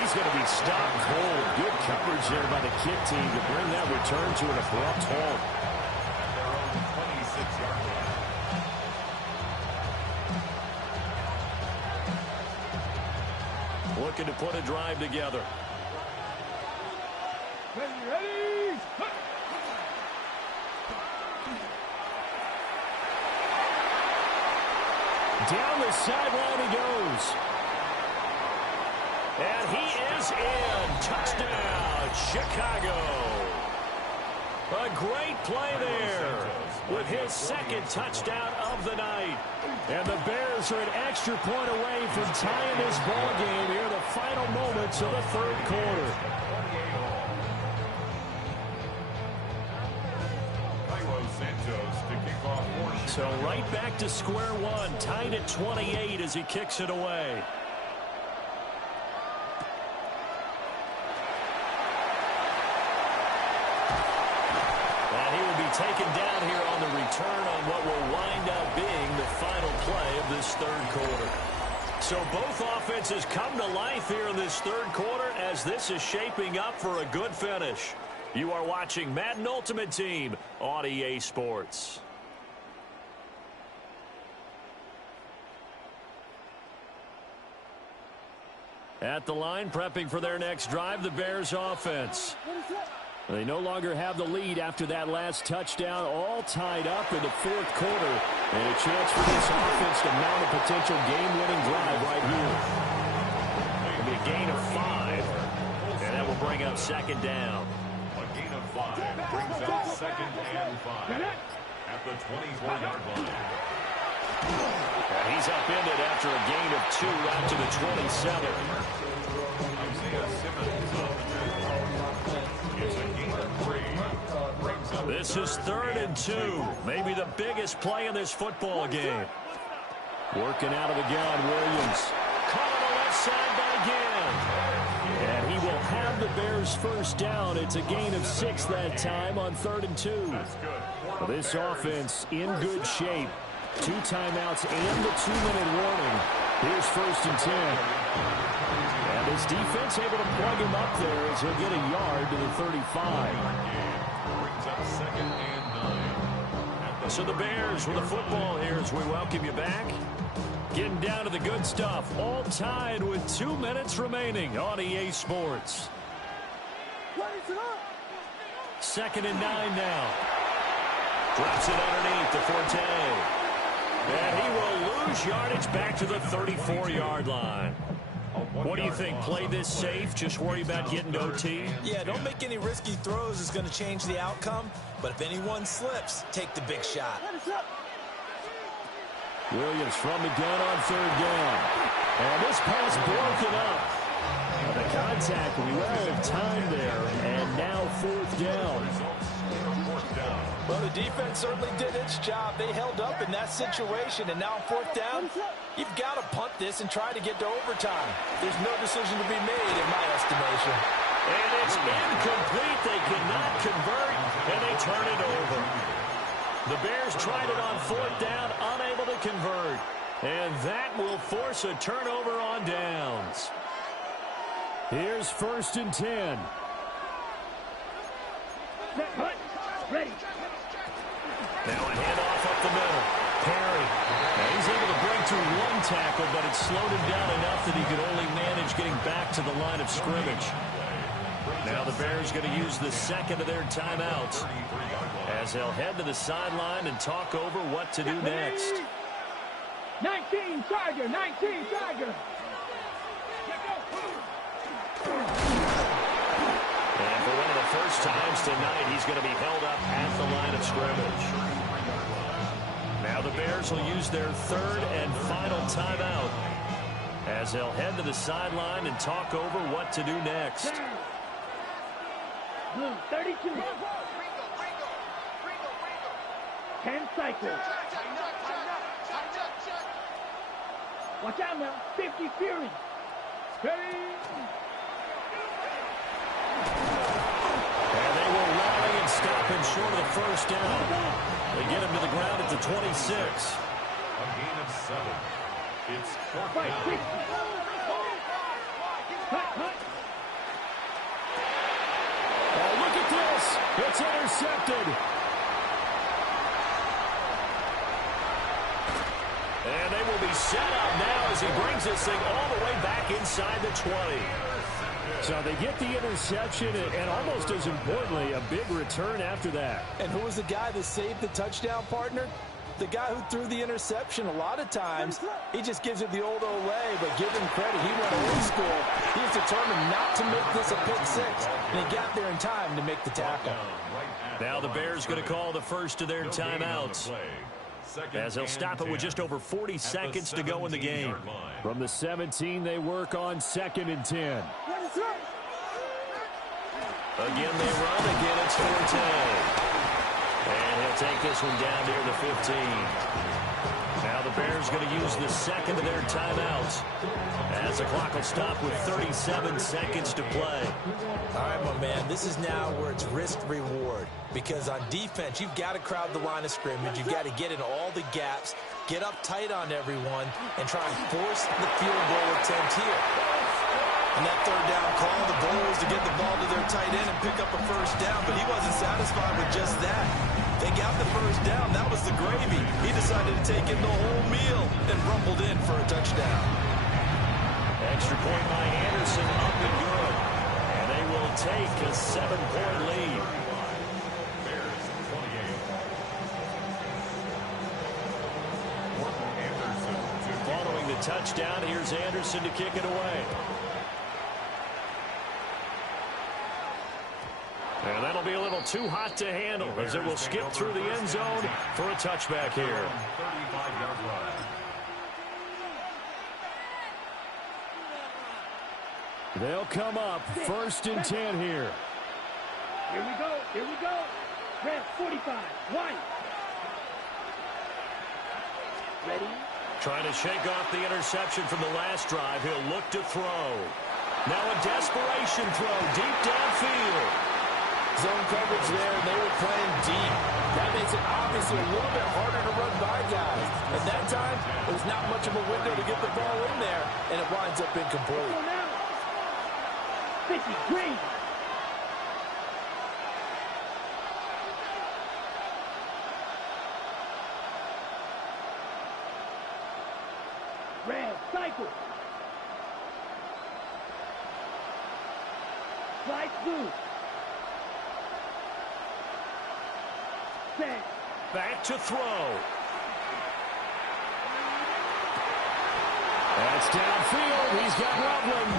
He's going to be stopped cold. Good coverage there by the kick team to bring that return to an abrupt halt. Their own 26-yard line. Looking to put a drive together. Ready? Down the sideline he goes. And he is in. Touchdown, Chicago. A great play there with his second touchdown of the night. And the Bears are an extra point away from tying this ball game here in the final moments of the third quarter. So right back to square one, tied at 28 as he kicks it away. Taken down here on the return on what will wind up being the final play of this third quarter. So both offenses come to life here in this third quarter as this is shaping up for a good finish. You are watching Madden Ultimate Team on EA Sports. At the line, prepping for their next drive, the Bears offense. They no longer have the lead after that last touchdown, all tied up in the fourth quarter. And a chance for this offense to mount a potential game-winning drive right here. It'll be a gain of 5, and that will bring up second down. A gain of 5 brings up second and 5 at the 24-yard line. And he's upended after a gain of 2 out to the 27. Isaiah Simmons on the it's a gain of 3. This is 3rd and 2. Maybe the biggest play in this football game. Working out of the gun, Williams. Caught on the left side by Ginn. And he will have the Bears first down. It's a gain of 6 that time on 3rd and 2. This offense in good shape. 2 timeouts and the 2-minute warning. Here's 1st and 10. And his defense able to plug him up there as he'll get a yard to the 35. Brings up second and 9. So the Bears with the football here as we welcome you back. Getting down to the good stuff. All tied with 2 minutes remaining on EA Sports. 2nd and 9 now. Drops it underneath to Forte. And he will lose yardage back to the 34-yard line. What do you think? Play this safe? Just worry about getting to OT? Yeah, don't make any risky throws. It's going to change the outcome. But if anyone slips, take the big shot. Williams from the gun on 3rd down. And this pass broken up. The contact well timed there. And now 4th down. Well, the defense certainly did its job. They held up in that situation, and now 4th down, you've got to punt this and try to get to overtime. There's no decision to be made in my estimation. And it's incomplete. They cannot convert, and they turn it over. The Bears tried it on 4th down, unable to convert. And that will force a turnover on downs. Here's 1st and 10. Ready. Now a handoff up the middle. Perry. Now he's able to break through 1 tackle, but it slowed him down enough that he could only manage getting back to the line of scrimmage. Now the Bears going to use the second of their timeouts as they'll head to the sideline and talk over what to do next. 19 Tiger, 19 Tiger. And for one of the first times tonight, he's going to be held up at the line of scrimmage. Now the Bears will use their third and final timeout as they'll head to the sideline and talk over what to do next. 32. 10 cycles. Watch out now. 50 Fury. Ready. And they will rally and stop him short of the first down. They get him to the ground at the 26. A gain of 7. It's fourth down. Oh, look at this. It's intercepted. And they will be set up now as he brings this thing all the way back inside the 20. So they get the interception, and almost as importantly, a big return after that. And who was the guy that saved the touchdown, partner? The guy who threw the interception. A lot of times, he just gives it the old Olay, but give him credit. He went old school. He was determined not to make this a pick six, and he got there in time to make the tackle. Now the Bears going to call the first of their timeouts as they'll stop it with just over 40 seconds to go in the game. From the 17, they work on 2nd and 10. Again, they run. Again, it's 4-10. And he'll take this one down near the 15. Now the Bears going to use the second of their timeouts as the clock will stop with 37 seconds to play. All right, my man, this is now where it's risk-reward. Because on defense, you've got to crowd the line of scrimmage. You've got to get in all the gaps, get up tight on everyone, and try and force the field goal attempt here. And that third down call, the goal was to get the ball to their tight end and pick up a first down, but he wasn't satisfied with just that. They got the first down. That was the gravy. He decided to take in the whole meal and rumbled in for a touchdown. Extra point by Anderson, up and good. And they will take a 7-point lead. Bears 28. Following the touchdown, here's Anderson to kick it away. And that'll be a little too hot to handle as it will skip through the end zone for a touchback here. 35-yard line. They'll come up 1st and 10 here. Here we go. Here we go. Red 45. White. Ready. Trying to shake off the interception from the last drive. He'll look to throw. Now a desperation throw deep downfield. Zone coverage there, and they were playing deep. That makes it obviously a little bit harder to run by guys. At that time, there's not much of a window to get the ball in there, and it winds up incomplete. 50 green. Red cycle. Slice blue. Set. Back to throw. That's downfield. He's got Loveland.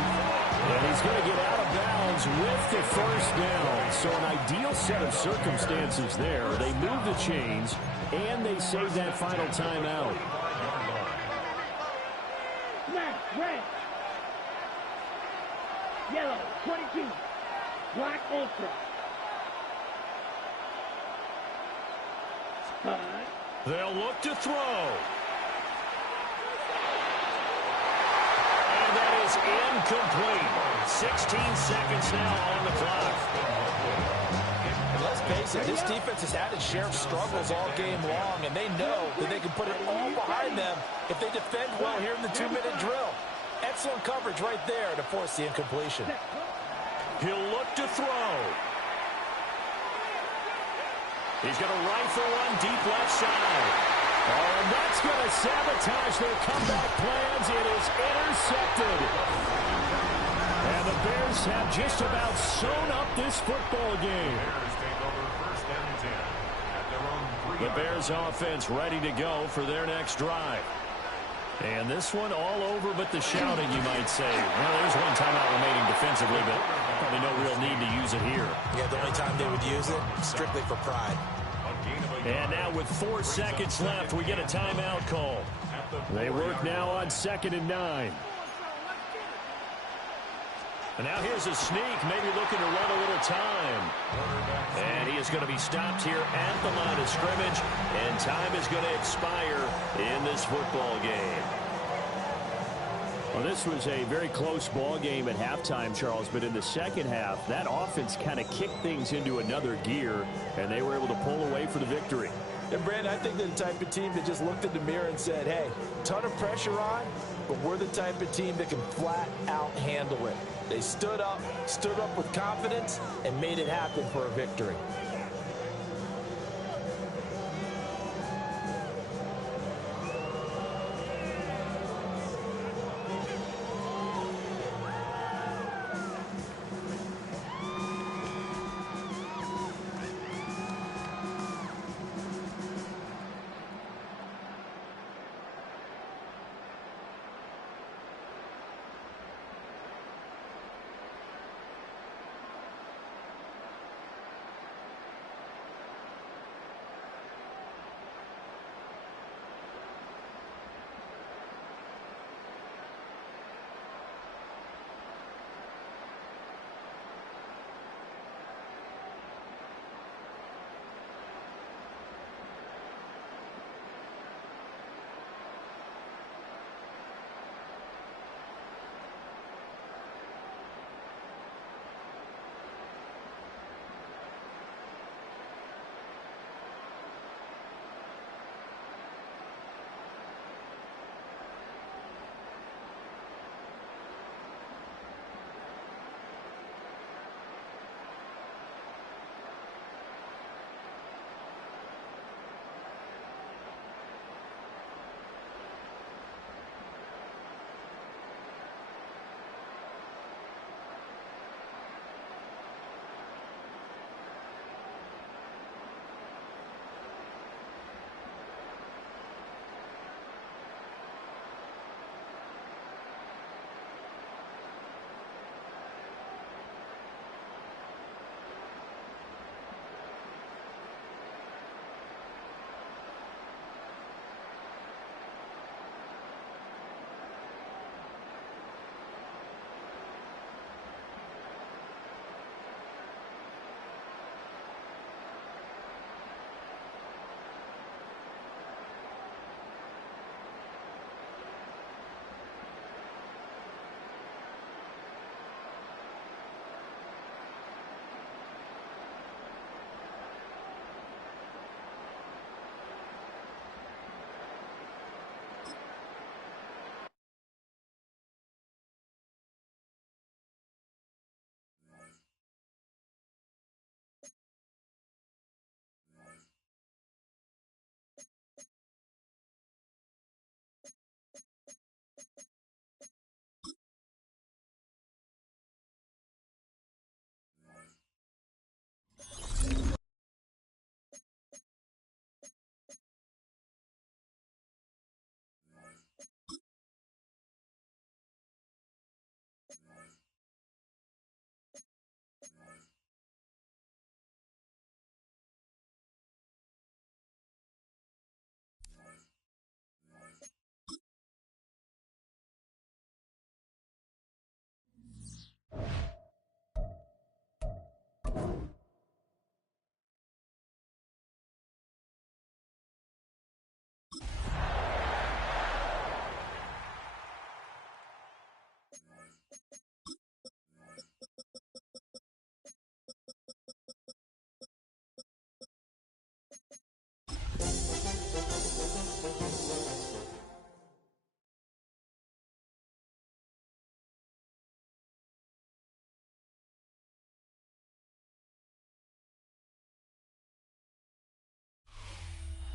And he's going to get out of bounds with the first down. So an ideal set of circumstances there. They move the chains, and they save that final timeout. Black, red. Yellow, 22. Black ultra. They'll look to throw. And that is incomplete. 16 seconds now on the clock. And let's face it, this defense has had its share of struggles all game long, and they know that they can put it all behind them if they defend well here in the 2-minute drill. Excellent coverage right there to force the incompletion. He'll look to throw. He's going to rifle one deep left side. Oh, and that's going to sabotage their comeback plans. It is intercepted. And the Bears have just about sewn up this football game. Bears take over first and 10 at their own 3. The Bears offense ready to go for their next drive. And this one all over but the shouting, you might say. Well, there's one timeout remaining defensively, but probably no real need to use it here. Yeah, the only time they would use it, strictly for pride. And now with 4 seconds left, we get a timeout call. They work now on 2nd and 9. And now here's a sneak, maybe looking to run a little time. And he is going to be stopped here at the line of scrimmage, and time is going to expire in this football game. Well, this was a very close ball game at halftime, Charles, but in the second half, that offense kind of kicked things into another gear, and they were able to pull away for the victory. And, Brandon, I think they're the type of team that just looked in the mirror and said, hey, ton of pressure on, but we're the type of team that can flat out handle it. They stood up with confidence, and made it happen for a victory.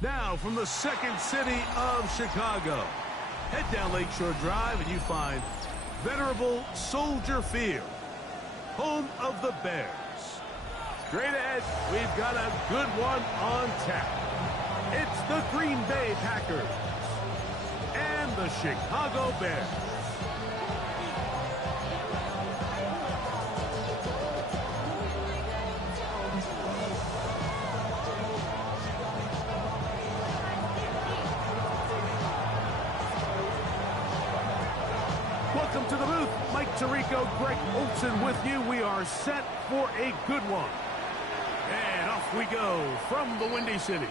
Now from the second city of Chicago, head down Lakeshore Drive and you find venerable Soldier Field. home of the Bears. Straight ahead, we've got a good one on tap. It's the Green Bay Packers and the Chicago Bears. Welcome to the booth. Mike Tirico, Greg Olson with you. We are set for a good one. And off we go from the Windy City.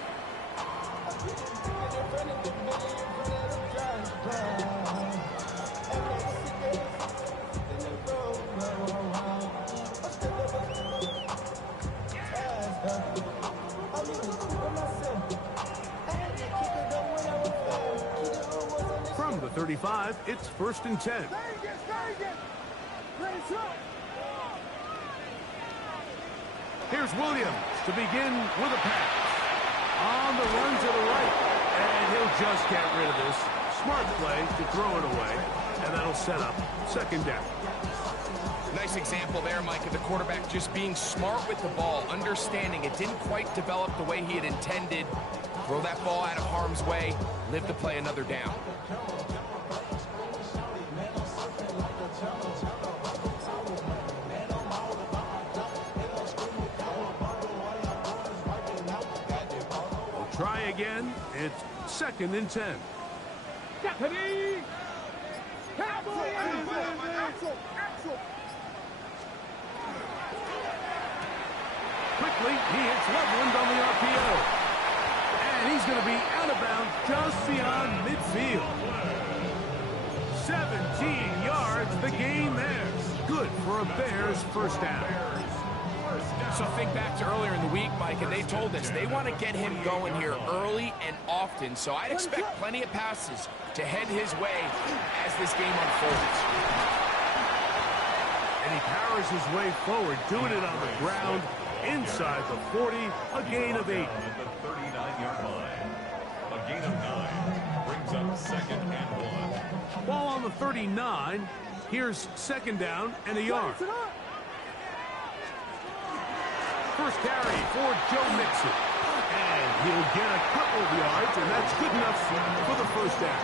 From the 35, it's 1st and 10. Here's Williams to begin with a pass. On the run to the right. And he'll just get rid of this. Smart play to throw it away. And that'll set up 2nd down. Nice example there, Mike, of the quarterback just being smart with the ball, understanding it didn't quite develop the way he had intended. Throw that ball out of harm's way, live to play another down. Try again. It's 2nd and 10. Quickly, he hits Loveland on the RPO. And he's going to be out of bounds just beyond midfield. 17 yards, the gain there. Good for a Bears 1st down. So think back to earlier in the week, Mike, and they told us they want to get him going here early and often. So I'd expect plenty of passes to head his way as this game unfolds. And he powers his way forward, doing it on the ground, inside the 40, a gain of 8. At the 39-yard line. A gain of 9 brings up 2nd and 1. Ball on the 39. Here's 2nd down and a yard. First carry for Joe Mixon. And he'll get a couple of yards, and that's good enough for the 1st down.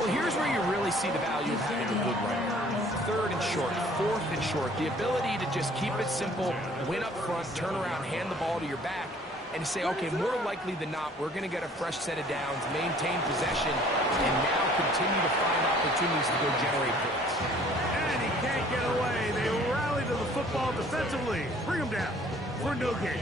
Well, here's where you really see the value of having a good runner. 3rd and short, 4th and short. The ability to just keep it simple, win up front, turn around, hand the ball to your back, and say, okay, more likely than not, we're going to get a fresh set of downs, maintain possession, and now continue to find opportunities to go generate points. And he can't get away. They rally to the football defensively. Bring him down for no gain.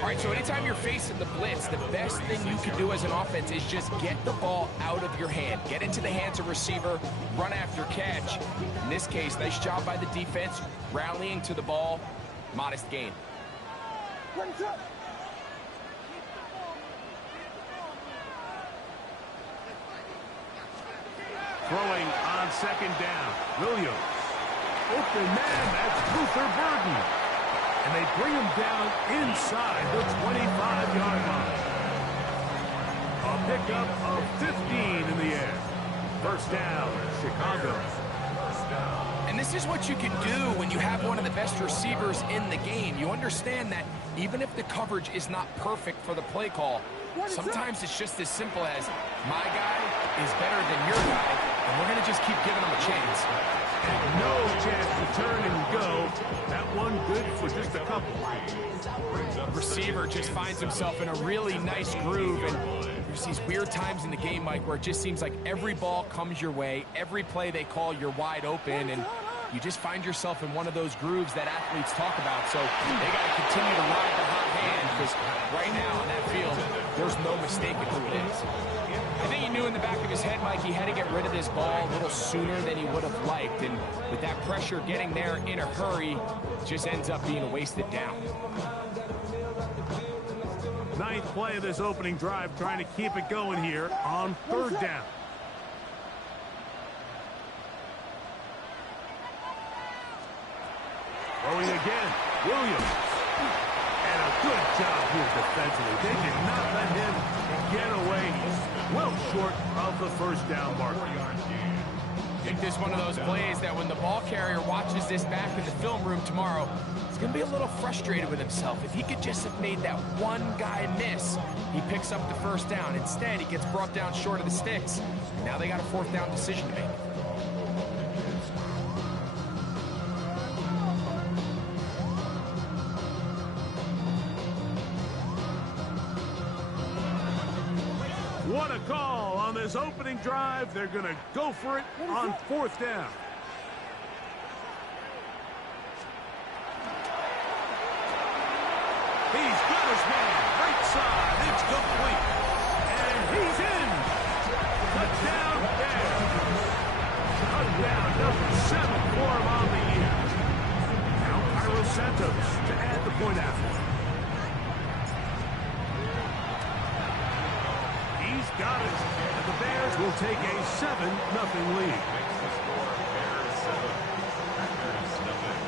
All right, so anytime you're facing the blitz, the best thing you can do as an offense is just get the ball out of your hand. Get into the hands of receiver, run after catch. In this case, nice job by the defense, rallying to the ball, modest gain. Throwing on 2nd down. Williams. Open man, that's Luther Burden. And they bring him down inside the 25-yard line. A pickup of 15 in the air. 1st down, Chicago. And this is what you can do when you have one of the best receivers in the game. You understand that even if the coverage is not perfect for the play call, sometimes it's just as simple as my guy is better than your guy, and we're going to just keep giving him a chance. And no chance to turn and go. That one good for just a couple. Receiver just finds himself in a really nice groove, and there's these weird times in the game, Mike, where it just seems like every ball comes your way, every play they call, you're wide open, and you just find yourself in one of those grooves that athletes talk about. So they got to continue to ride the hot hand, because right now on that field, there's no mistaking who it is. I think he knew in the back of his head, Mike, he had to get rid of this ball a little sooner than he would have liked. And with that pressure getting there in a hurry, it just ends up being a wasted down. 9th play of this opening drive, trying to keep it going here on 3rd down. Throwing again, Williams. And a good job here defensively. They did not let him get away. Well short of the 1st down mark. think this is one of those plays that when the ball carrier watches this back in the film room tomorrow, he's going to be a little frustrated with himself. If he could just have made that one guy miss, he picks up the first down. Instead, he gets brought down short of the sticks. And now they got a fourth down decision to make. What a call on this opening drive. They're going to go for it on fourth down. He's got his man. Right side. It's complete. And he's in. Touchdown there. Touchdown number 7 for him on the year. Now Cairo Santos to add the point after. He's got it. And the Bears will take a 7-0 lead. Makes the score Bears 7, Packers nothing.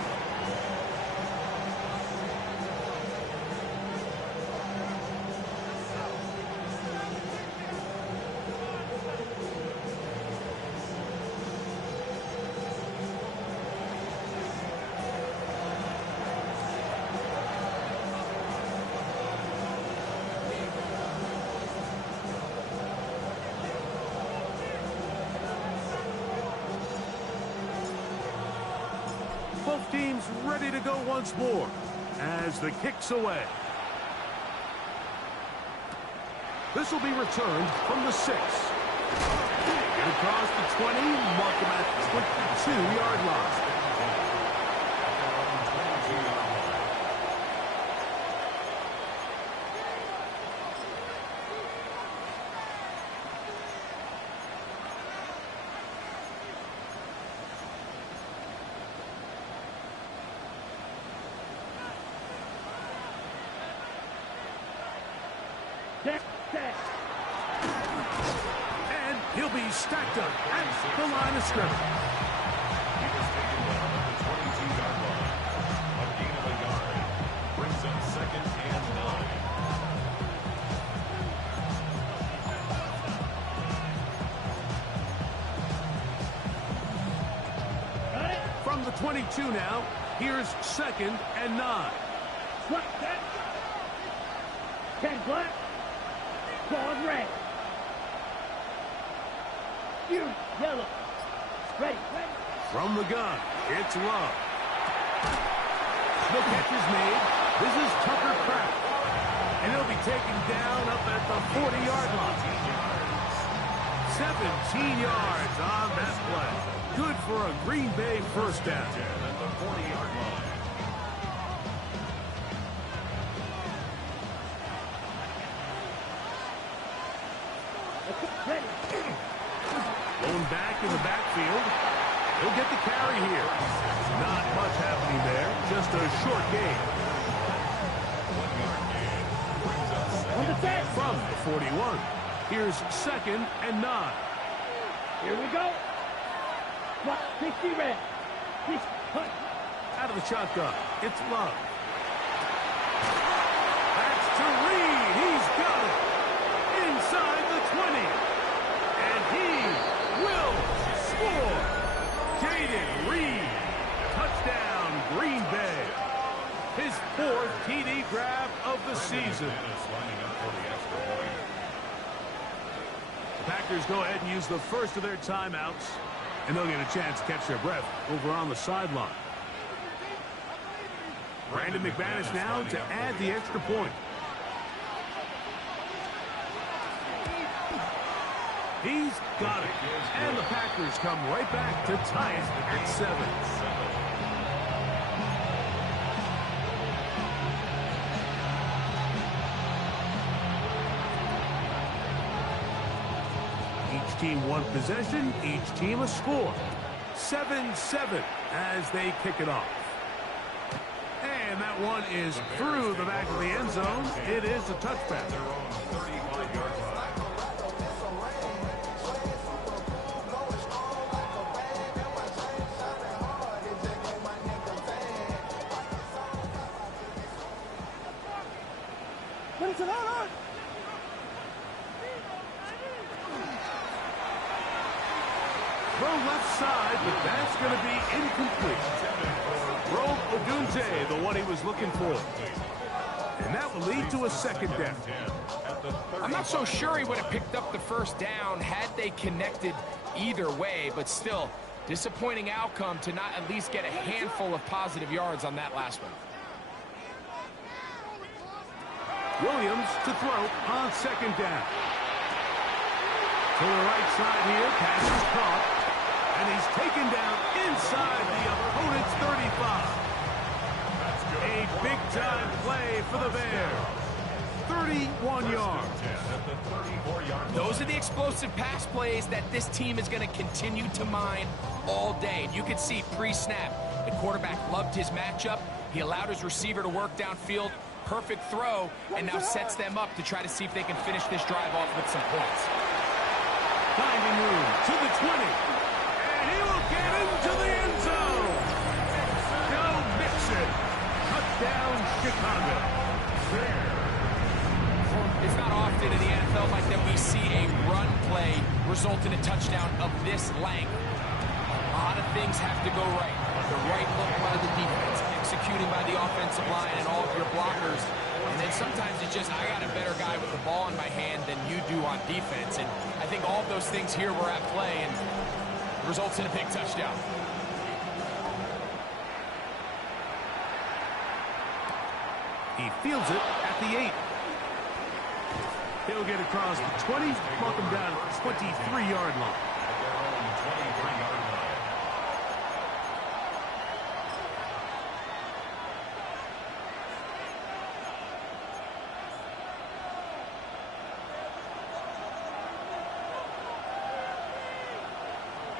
Both teams ready to go once more as the kick's away. This will be returned from the 6. Get across the 20, mark him at the 22-yard line. And he'll be stacked up at the line of scrimmage. He was taken down at the 22-yard line. A gain of a yard brings up 2nd and 9. From the 22 now, here's 2nd and 9. Black, 10 black, ball red. You, yellow. Ready. From the gun, it's Love. The catch is made. This is Tucker Pratt. And he'll be taken down up at the 40-yard line. 17 yards on that play. Good for a Green Bay first down. At the 40-yard line. Going back in the backfield. He'll get the carry here. Not much happening there. Just a short gain. 1-yard gain brings up 2nd. From the 41. Here's 2nd and 9. Here we go. 60 red. Out of the shotgun. It's Love. That's to Reed. He's got it. Inside the 20. And he will score. Jaden Reed. Touchdown, Green Bay. His 4th TD grab of the season. Lining up for the extra point. The Packers go ahead and use the first of their timeouts, and they'll get a chance to catch their breath over on the sideline. Brandon McManus now to add the extra point. He's got it. And the Packers come right back to tie it at 7. Each team one possession, each team a score. 7-7 as they kick it off. And that one is through the back of the end zone. It is a touchback. Their own 35-yard line. throw left side, but that's going to be incomplete. Broke Odunze, the one he was looking for. And that will lead to a second down. I'm not so sure he would have picked up the first down had they connected either way, but still, disappointing outcome to not at least get a handful of positive yards on that last one. Williams to throw on second down. To the right side here, pass is caught, and he's taken down inside the opponent's 35. A big-time play for the Bears. 31 yards. Those are the explosive pass plays that this team is going to continue to mine all day. And you can see pre-snap, the quarterback loved his matchup. He allowed his receiver to work downfield. Perfect throw, and now sets them up to try to see if they can finish this drive off with some points. Finding room to the 20. And he will get into the end zone. Go Mixon. Touchdown, Chicago. It's not often in the NFL like that we see a run play result in a touchdown of this length. A lot of things have to go right. The right look by the defense, executing by the offensive line and all of your blockers. And then sometimes it's just, I got a better guy with the ball in my hand than you do on defense. And I think all of those things here were at play and results in a big touchdown. He fields it at the 8. He'll get across the 20, mark him down at the 23-yard line.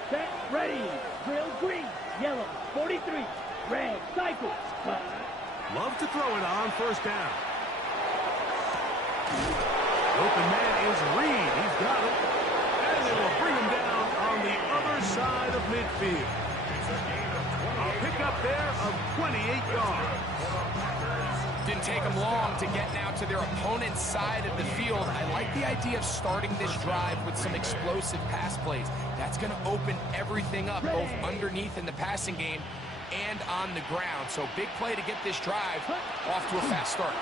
Set, ready, drill green, yellow, 43, red, cycle, Love to throw it on first down. Open man is Reed. He's got it. And they will bring him down on the other side of midfield. A pickup there of 28 yards. Didn't take them long to get now to their opponent's side of the field. I like the idea of starting this drive with some explosive pass plays. That's going to open everything up, both underneath in the passing game and on the ground. So big play to get this drive off to a fast start.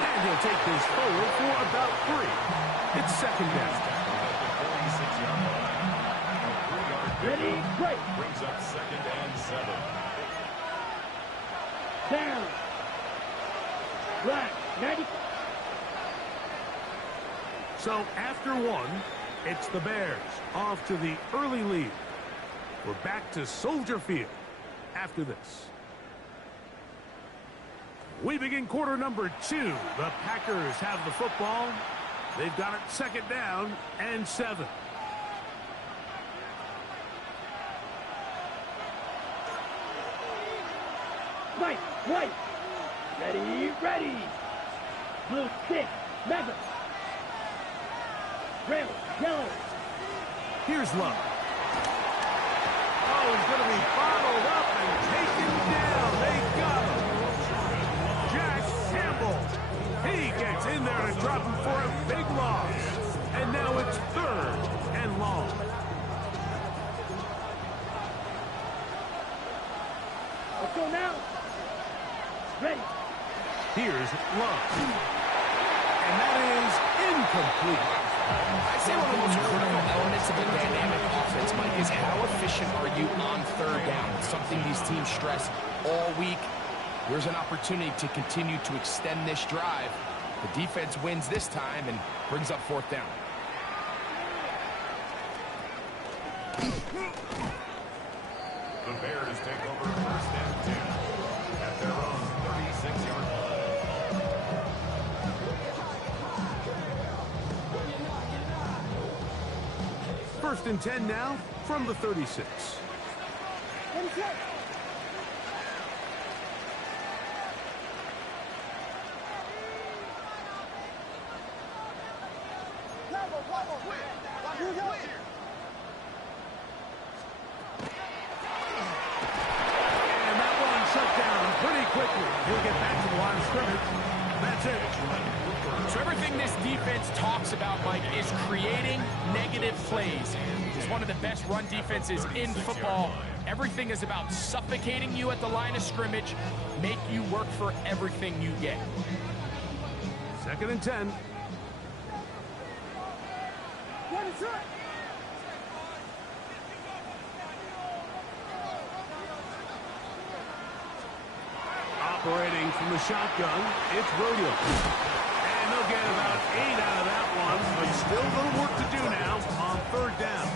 And he'll take this forward for about 3. It's second down. ready, break. Brings up 2nd and 7. Down. Right, 90. So after 1, it's the Bears off to the early lead. We're back to Soldier Field after this. We begin quarter number 2. The Packers have the football. They've got it 2nd down and 7. Right, right. Ready, ready. Blue 6, Mega. Red, yellow. Here's Love. Oh, he's going to be bottled up and taken down. They got him. Jack Campbell. He gets in there to drop him for a big loss. And now it's 3rd and long. Let's go now. Ready. Here's Love. And that is incomplete. I'd say one of the most critical elements of a dynamic offense, Mike, is how efficient are you on 3rd down? It's something these teams stress all week. Here's an opportunity to continue to extend this drive. The defense wins this time and brings up 4th down. The Bears take over 1st and 10 at their own 36-yard line. 1st and 10 now from the 36. And that one shut down pretty quickly. He'll get back to the line of scrimmage. That's it. So everything this defense talks about, Mike, is creating negative plays. It's one of the best run defenses in football. Everything is about suffocating you at the line of scrimmage, make you work for everything you get. 2nd and 10. Operating from the shotgun, it's Williams. And they'll get about 8 out of that one, but still a little work to do now on 3rd down.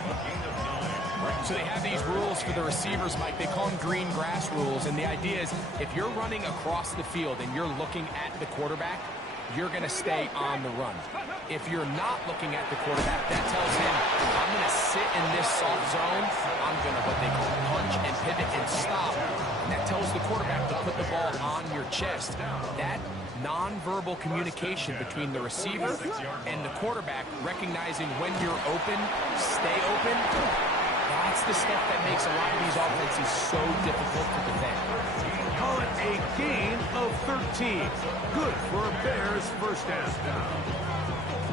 So they have these rules for the receivers, Mike. They call them green grass rules, and the idea is if you're running across the field and you're looking at the quarterback, you're going to stay on the run. If you're not looking at the quarterback, that tells him, I'm going to sit in this soft zone. I'm going to what they call punch and pivot and stop. And that tells the quarterback to put the ball on your chest. That nonverbal communication between the receiver and the quarterback, recognizing when you're open, stay open, that's the stuff that makes a lot of these offenses so difficult to defend. Call it a gain of 13. Good for a Bears first down.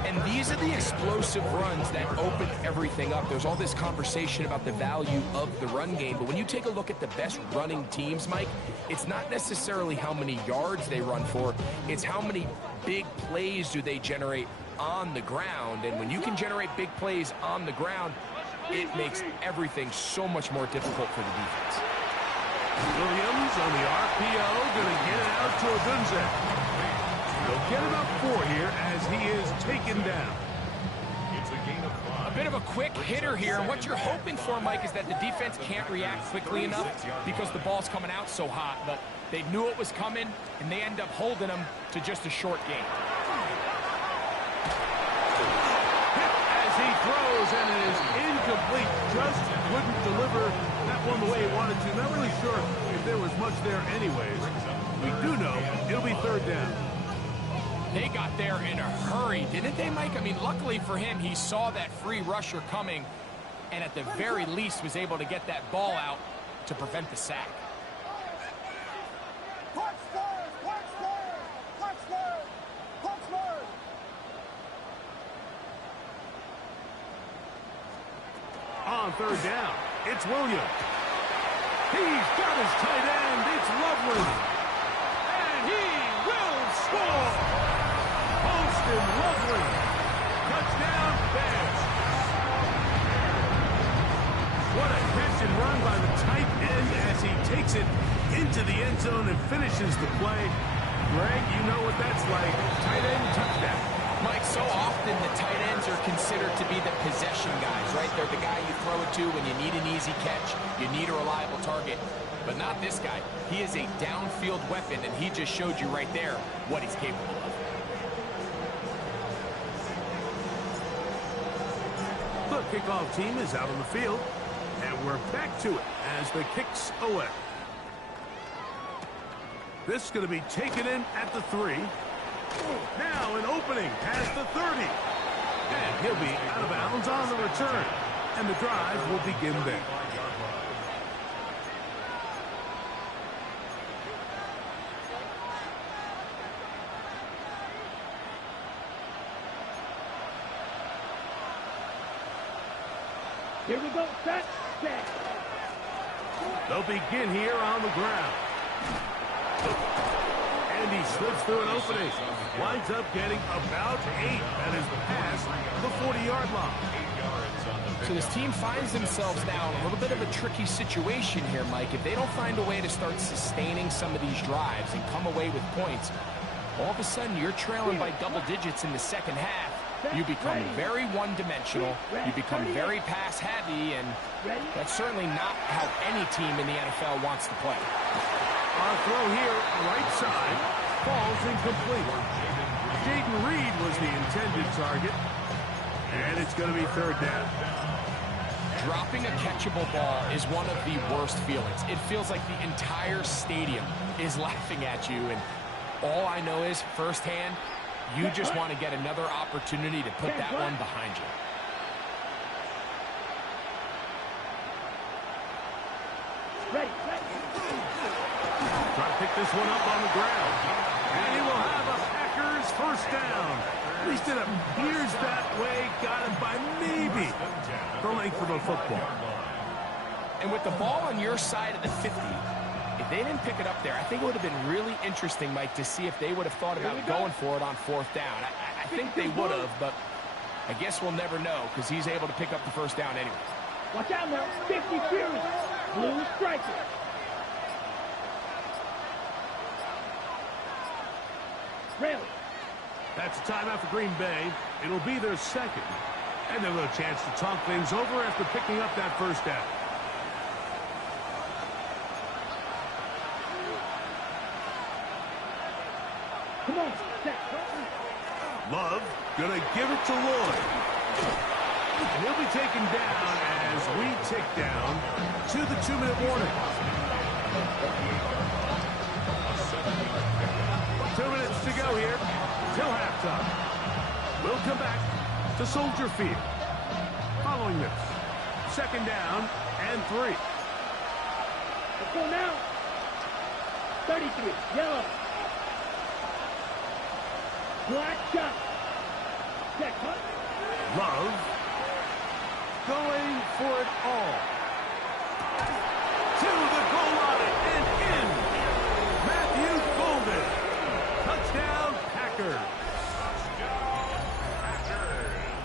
And these are the explosive runs that open everything up. There's all this conversation about the value of the run game, but when you take a look at the best running teams, Mike, it's not necessarily how many yards they run for, it's how many big plays do they generate on the ground. And when you can generate big plays on the ground, it makes everything so much more difficult for the defense. Williams on the RPO, going to get it out to Odunze. They'll get about 4 here as he is taken down. It's a gain of 5. A bit of a quick hitter here, and what you're hoping for, Mike, is that the defense can't react quickly enough because the ball's coming out so hot, but they knew it was coming, and they end up holding them to just a short gain. As he throws, and it is incomplete. Just couldn't deliver that one the way he wanted to. Not really sure if there was much there anyways. We do know it'll be 3rd down. They got there in a hurry, didn't they, Mike? I mean, luckily for him, he saw that free rusher coming and at the very least was able to get that ball out to prevent the sack. On 3rd down, it's Williams. He's got his tight end. It's Loveland. And he will score. Poston Loveland. Touchdown, Bears. What a catch and run by the tight end as he takes it into the end zone and finishes the play. Greg, you know what that's like. Tight end touchdown. Mike, so often the tight ends are considered to be the possession guys, right? They're the guy you throw it to when you need an easy catch, you need a reliable target. But not this guy. He is a downfield weapon, and he just showed you right there what he's capable of. The kickoff team is out on the field, and we're back to it as the kick's away. This is going to be taken in at the 3. Now an opening past the 30. And he'll be out of bounds on the return. And the drive will begin there. Here we go. Set. They'll begin here on the ground. And he slips through an opening. Winds up getting about 8. That is past the 40-yard line. So this team finds themselves now in a little bit of a tricky situation here, Mike. If they don't find a way to start sustaining some of these drives and come away with points, all of a sudden you're trailing by double digits in the second half. You become very one-dimensional. You become very pass-heavy, and that's certainly not how any team in the NFL wants to play. Our throw here, right side, falls incomplete. Jaden Reed was the intended target, and it's going to be 3rd down. Dropping a catchable ball is one of the worst feelings. It feels like the entire stadium is laughing at you, and all I know is, firsthand, you just want to get another opportunity to put that one behind you. Try to pick this one up on the ground. And he will have a Packers Here's first down. At least it appears that way. Got it by maybe the length of a football. And with the ball on your side of the 50, if they didn't pick it up there, I think it would have been really interesting, Mike, to see if they would have thought about going for it on fourth down. I think they would have, but I guess we'll never know because he's able to pick up the first down anyway. Watch out now. 50 Fury. Blue striker. Really? That's a timeout for Green Bay. It'll be their second. And they'll have a chance to talk things over after picking up that first down. Come on, set. Love gonna give it to Lloyd. And he'll be taken down as we tick down to the 2-minute warning. 2 minutes to go here till halftime. We'll come back to Soldier Field. Following this, second down and 3. Let's go now. 33, yellow. Black shot. Check, huh? Love going for it all. To the goal line and in. Matthew Golden. Touchdown, Packers.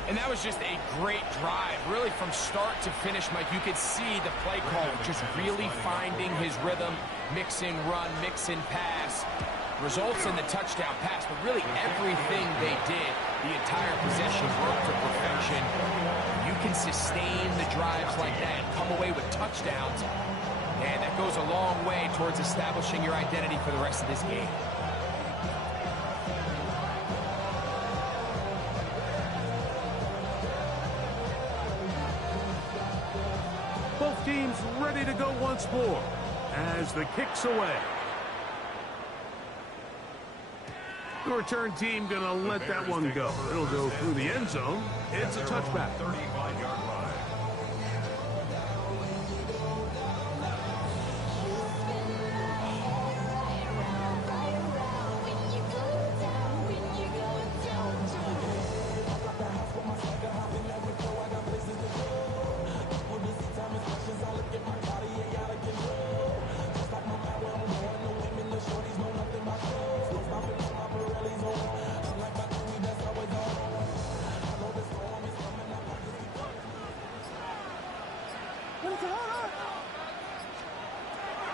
And that was just a great drive. Really from start to finish, Mike, you could see the play call just really finding his rhythm. Mix in run, mix in pass. Results in the touchdown pass, but really everything they did, the entire possession worked to perfection. You can sustain the drives like that and come away with touchdowns, and that goes a long way towards establishing your identity for the rest of this game. Both teams ready to go once more as the kick's away. The return team going to let that one go. It'll go through the end zone. It's a touchback. 35-yard line.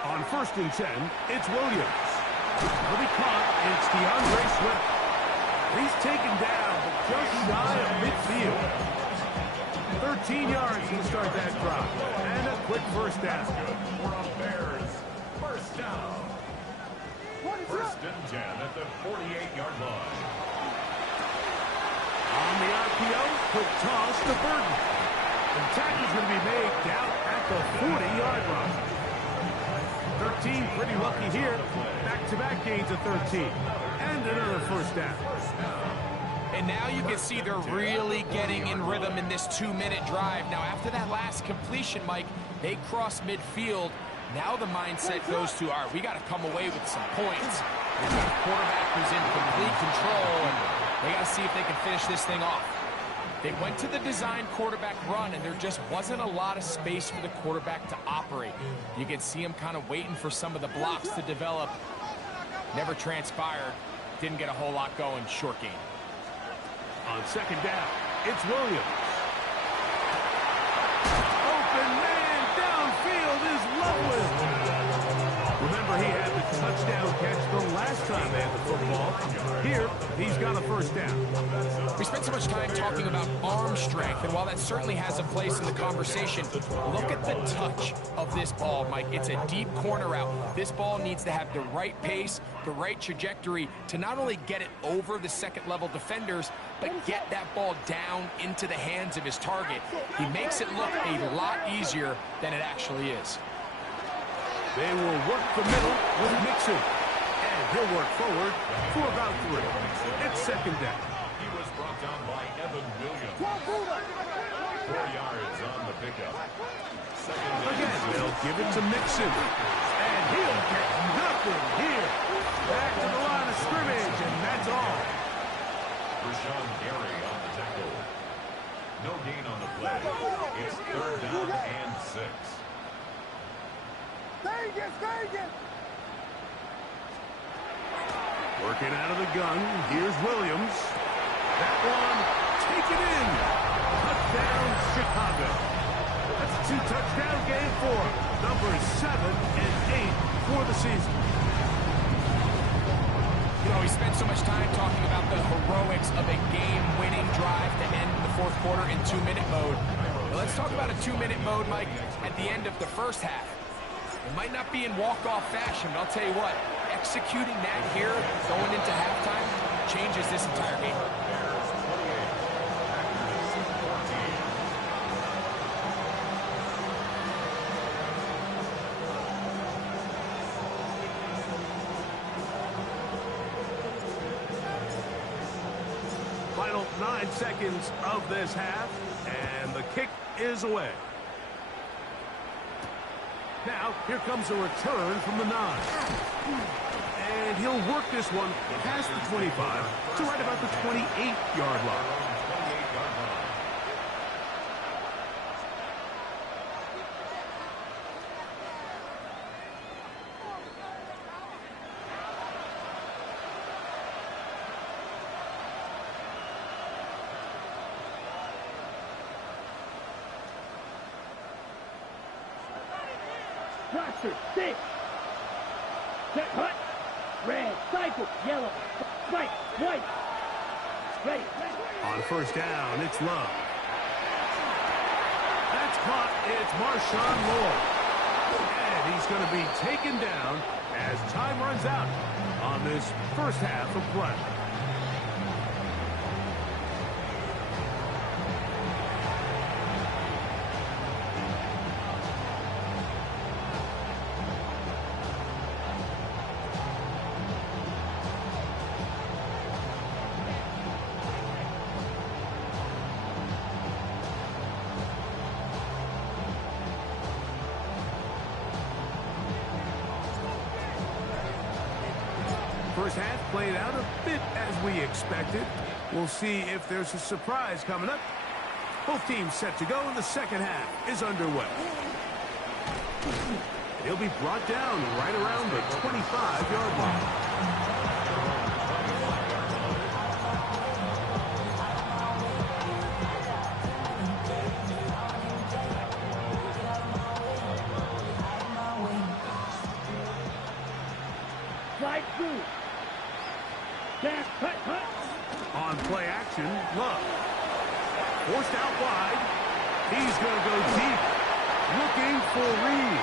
On 1st and 10, it's Williams. He'll be caught. It's DeAndre Swift. He's taken down, but just shy of midfield. 13 yards to start that drive. And a quick first down. For a Bears first down. 1st and 10 at the 48-yard line. On the RPO, quick toss to Burton. And tackle's going to be made down at the 40-yard line. 13, pretty lucky here. Back-to-back gains of 13. And another first down. And now you can see they're really getting in rhythm in this 2-minute drive. Now, after that last completion, Mike, they cross midfield. Now the mindset goes to, all right, we got to come away with some points. We've got a quarterback who's in complete control, and they got to see if they can finish this thing off. They went to the design quarterback run, and there just wasn't a lot of space for the quarterback to operate. You can see him kind of waiting for some of the blocks to develop. Never transpired. Didn't get a whole lot going. Short game. On second down, it's Williams. Open man downfield is Loveland. Remember, he had the touchdown catch the last time they had the football. Here, he's got a first down. We spent so much time talking about arm strength, and while that certainly has a place in the conversation, look at the touch of this ball, Mike. It's a deep corner route. This ball needs to have the right pace, the right trajectory to not only get it over the second-level defenders, but get that ball down into the hands of his target. He makes it look a lot easier than it actually is. They will work the middle with Mixon. And he'll work forward for about 3. It's second down. He was brought down by Evan Williams. 4 yards on the pickup. Second down. Again, they'll give it to Mixon. And he'll get nothing here. Back to the line of scrimmage, and that's all. Working out of the gun. Here's Williams. That one, take it in. Touchdown, Chicago. That's a 2-touchdown game for numbers 7 and 8 for the season. You know, we spent so much time talking about the heroics of a game-winning drive to end the fourth quarter in 2-minute mode. Well, let's talk about a 2-minute mode, Mike, at the end of the first half. It might not be in walk-off fashion, but I'll tell you what, executing that here, going into halftime, changes this entire game. Final 9 seconds of this half, and the kick is away. Now, here comes a return from the 9. And he'll work this one past the 25 to right about the 28-yard line. Roster 6. Set hut. Red, cycle, yellow, white, white. Ready. On first down, it's Love. That's caught. It's Marshawn Lloyd. And he's going to be taken down as time runs out on this first half of play. First half played out a bit as we expected. We'll see if there's a surprise coming up. Both teams set to go, and the second half is underway. He'll be brought down right around the 25-yard line. Slide through. Back, hut. On play action, Love. Forced out wide. He's going to go deep. Looking for Reed.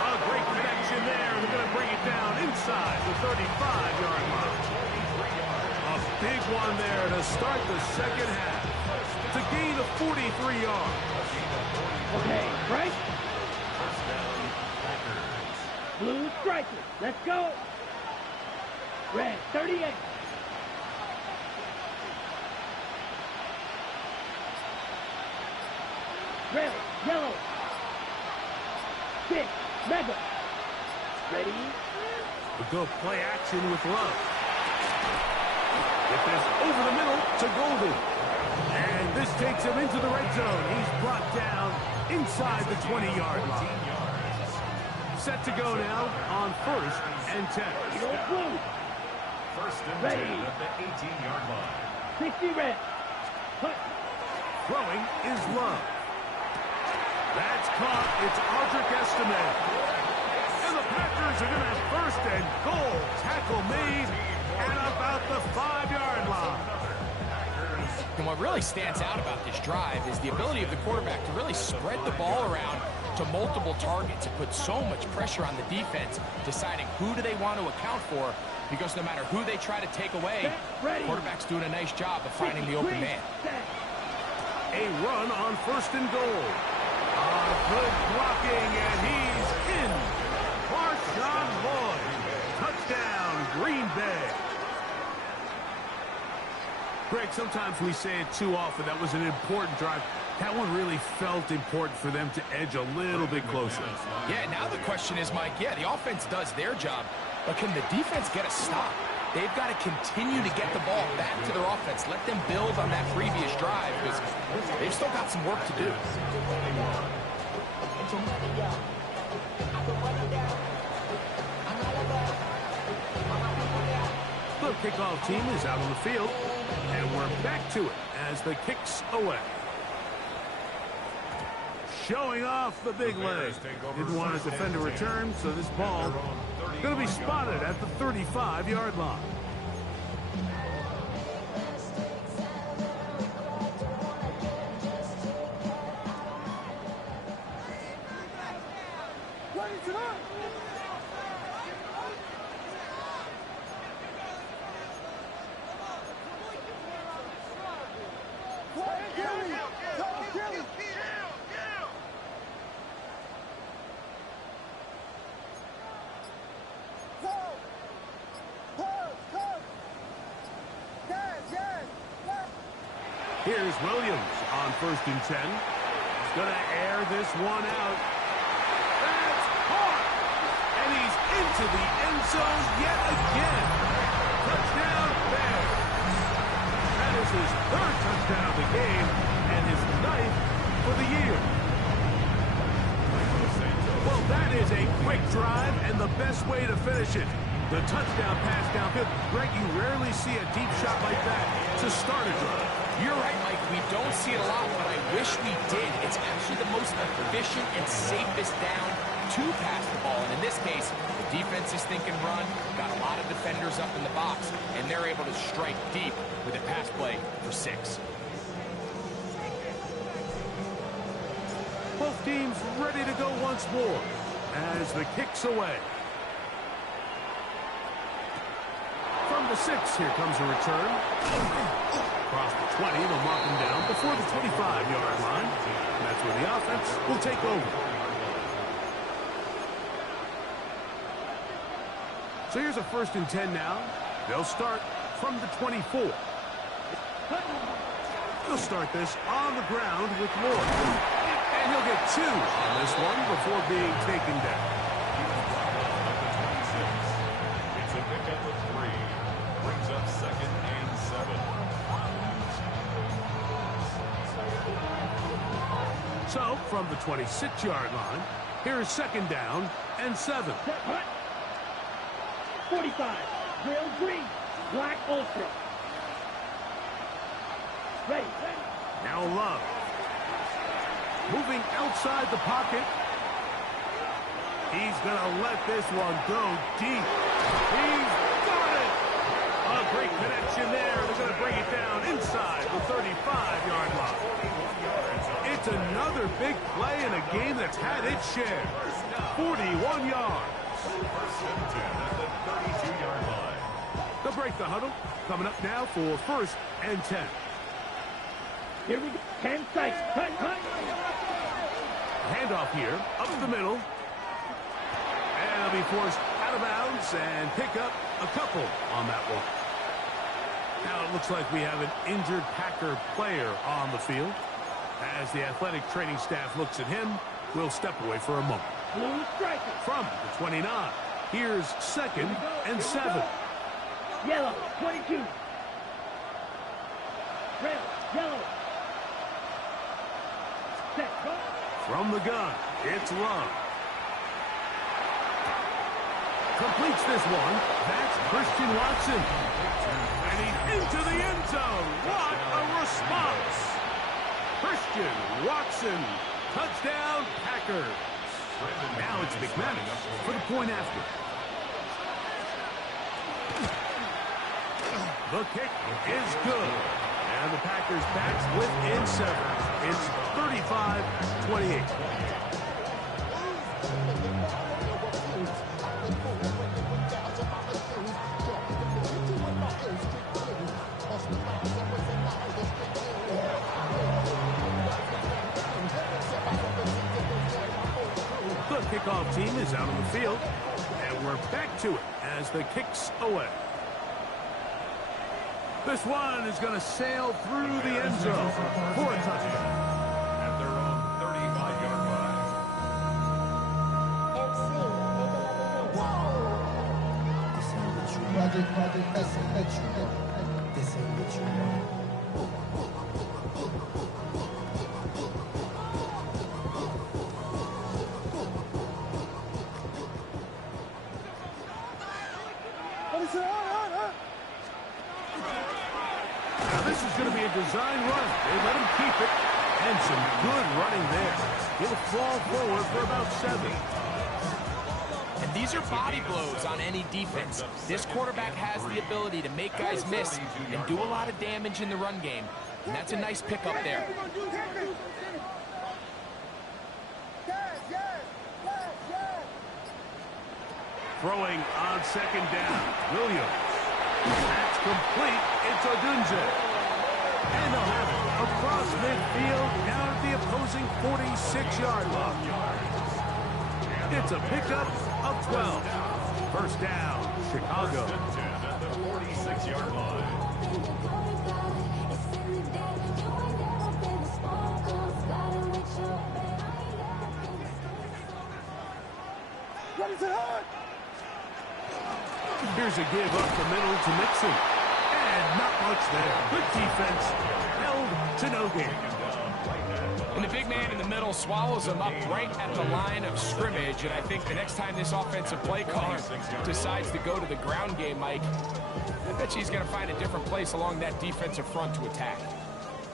A great connection there. They're going to bring it down inside the 35-yard line. A big one there to start the second half. It's a gain of 43 yards. Okay, right. Blue strikers. Let's go. Red, 38. Red, yellow. 6, mega. Ready? We'll go play action with Love. Get this over the middle to Golden. And this takes him into the red zone. He's brought down inside the 20-yard line. Set to go now on 1st and 10. Blue. First and Ready. 10 at the 18-yard line. 60 red. Hut. Throwing is Love. That's caught. It's Audric Estime. And the Packers are going to have 1st and goal. Tackle made at about the 5-yard line. And what really stands out about this drive is the ability of the quarterback to really spread the ball around to multiple targets. It puts so much pressure on the defense, deciding who do they want to account for, because no matter who they try to take away, the quarterback's doing a nice job of finding the open man. A run on 1st and goal. Good blocking, and he's in. Marshawn Lloyd. Touchdown, Green Bay. Greg, sometimes we say it too often. That was an important drive. That one really felt important for them to edge a little bit closer. Yeah, now the question is, Mike, yeah, the offense does their job, but can the defense get a stop? They've got to continue to get the ball back to their offense. Let them build on that previous drive, because they've still got some work to do. kickoff team is out on the field, and we're back to it as the kick's away. Showing off the big leg. Didn't want his defender to return, so this ball going to be spotted at the 35-yard line. Here's Williams on 1st and 10. He's going to air this one out. That's caught! And he's into the end zone yet again. Touchdown, Bears. That is his 3rd touchdown of the game and his 9th for the year. Well, that is a quick drive and the best way to finish it. The touchdown pass downfield. Greg, you rarely see a deep shot like that to start a drive. You're right, Mike. We don't see it a lot, but I wish we did. It's actually the most efficient and safest down to pass the ball. And in this case, the defense is thinking run, got a lot of defenders up in the box, and they're able to strike deep with a pass play for 6. Both teams ready to go once more as the kick's away. From the 6, here comes a return. Across the 20, they'll mark him down before the 25-yard line. And that's where the offense will take over. So here's a 1st and 10 now. They'll start from the 24. They'll start this on the ground with Lloyd. And he'll get 2 on this one before being taken down. It's a pickup of 3. Brings up 2nd and 7. So, from the 26-yard line, here's 2nd down and 7. 45, Grill Green, Black Ultra. Ready. Now Love. Moving outside the pocket. He's going to let this one go deep. He's got it! A great connection there. They're going to bring it down inside the 35-yard line. It's another big play in a game that's had its share. 41 yards. 1st and 10 at the 32-yard line. They'll break the huddle. Coming up now for 1st and 10. Here we go. 10 seconds. Cut. Handoff here, up the middle. And they'll be forced out of bounds and pick up a couple on that one. Now it looks like we have an injured Packer player on the field. As the athletic training staff looks at him, we'll step away for a moment. Blue striker. From the 29, here's 2nd and 7. Yellow, 22. Red, yellow. Set. From the gun, it's Love. Completes this one. That's Christian Watson. And he's into the end zone. What a response. Christian Watson. Touchdown, Packers. Now it's McManus for the point after. The kick is good. And the Packers back within 7. It's 35-28. The kickoff team is out on the field, and we're back to it as the kick's away. This one is going to sail through the end zone for a touchdown. At their own 35-yard Now this is going to be a design run. They let him keep it. And some good running there. He'll fall forward for about 7. And these are body blows on any defense. This quarterback has the ability to make guys miss and do a lot of damage in the run game. And that's a nice pickup there. Throwing on 2nd down. Williams. That's complete. It's Odunze. And they'll have it across midfield down at the opposing 46-yard line. It's a pickup of 12. First down, Chicago. At the 46-yard line. Here's a give up the middle to Mixon. And not much there. Good defense. Held to no gain. And the big man in the middle swallows him up right at the line of scrimmage. And I think the next time this offensive play caller decides to go to the ground game, Mike, I bet he's going to find a different place along that defensive front to attack.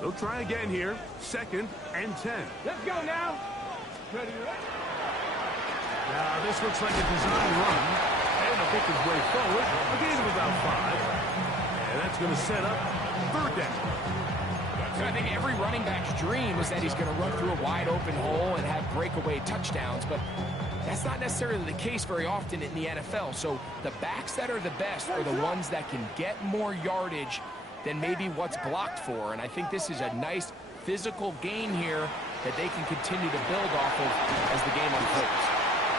They'll try again here. 2nd and 10. Let's go now. Ready, ready. Now this looks like a design run. And a pick his way forward. A gain of about 5. And that's going to set up 3rd down. I think every running back's dream is that he's going to run through a wide open hole and have breakaway touchdowns, but that's not necessarily the case very often in the NFL. So the backs that are the best are the ones that can get more yardage than maybe what's blocked for. And I think this is a nice physical gain here that they can continue to build off of as the game unfolds.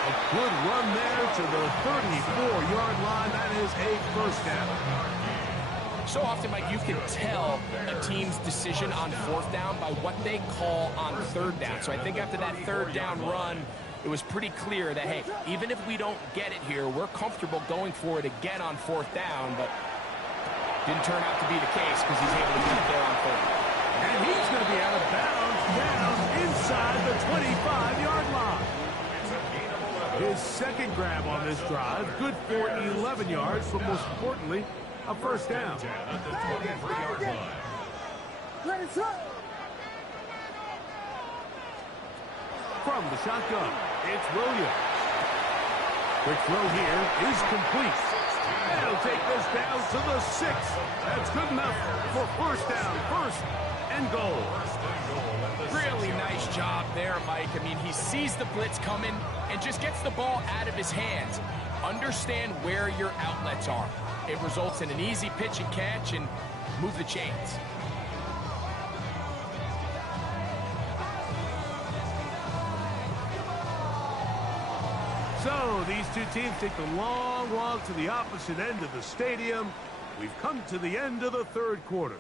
A good run there to the 34-yard line. That is a first down. So often, Mike, you can tell a team's decision on 4th down by what they call on 3rd down. So I think after that 3rd down run, it was pretty clear that, hey, even if we don't get it here, we're comfortable going for it again on 4th down, but didn't turn out to be the case because he's able to get it there on 3rd. And he's going to be out of bounds down inside the 25-yard line. His 2nd grab on this drive, good for 11 yards, but most importantly, a first down. At the 23-yard line. From the shotgun, it's Williams. Quick throw here is complete. And he'll take this down to the 6. That's good enough for first down, 1st and goal. Really nice job there, Mike. I mean, he sees the blitz coming and just gets the ball out of his hands. Understand where your outlets are. It results in an easy pitch and catch and move the chains. So these two teams take the long walk to the opposite end of the stadium. We've come to the end of the 3rd quarter.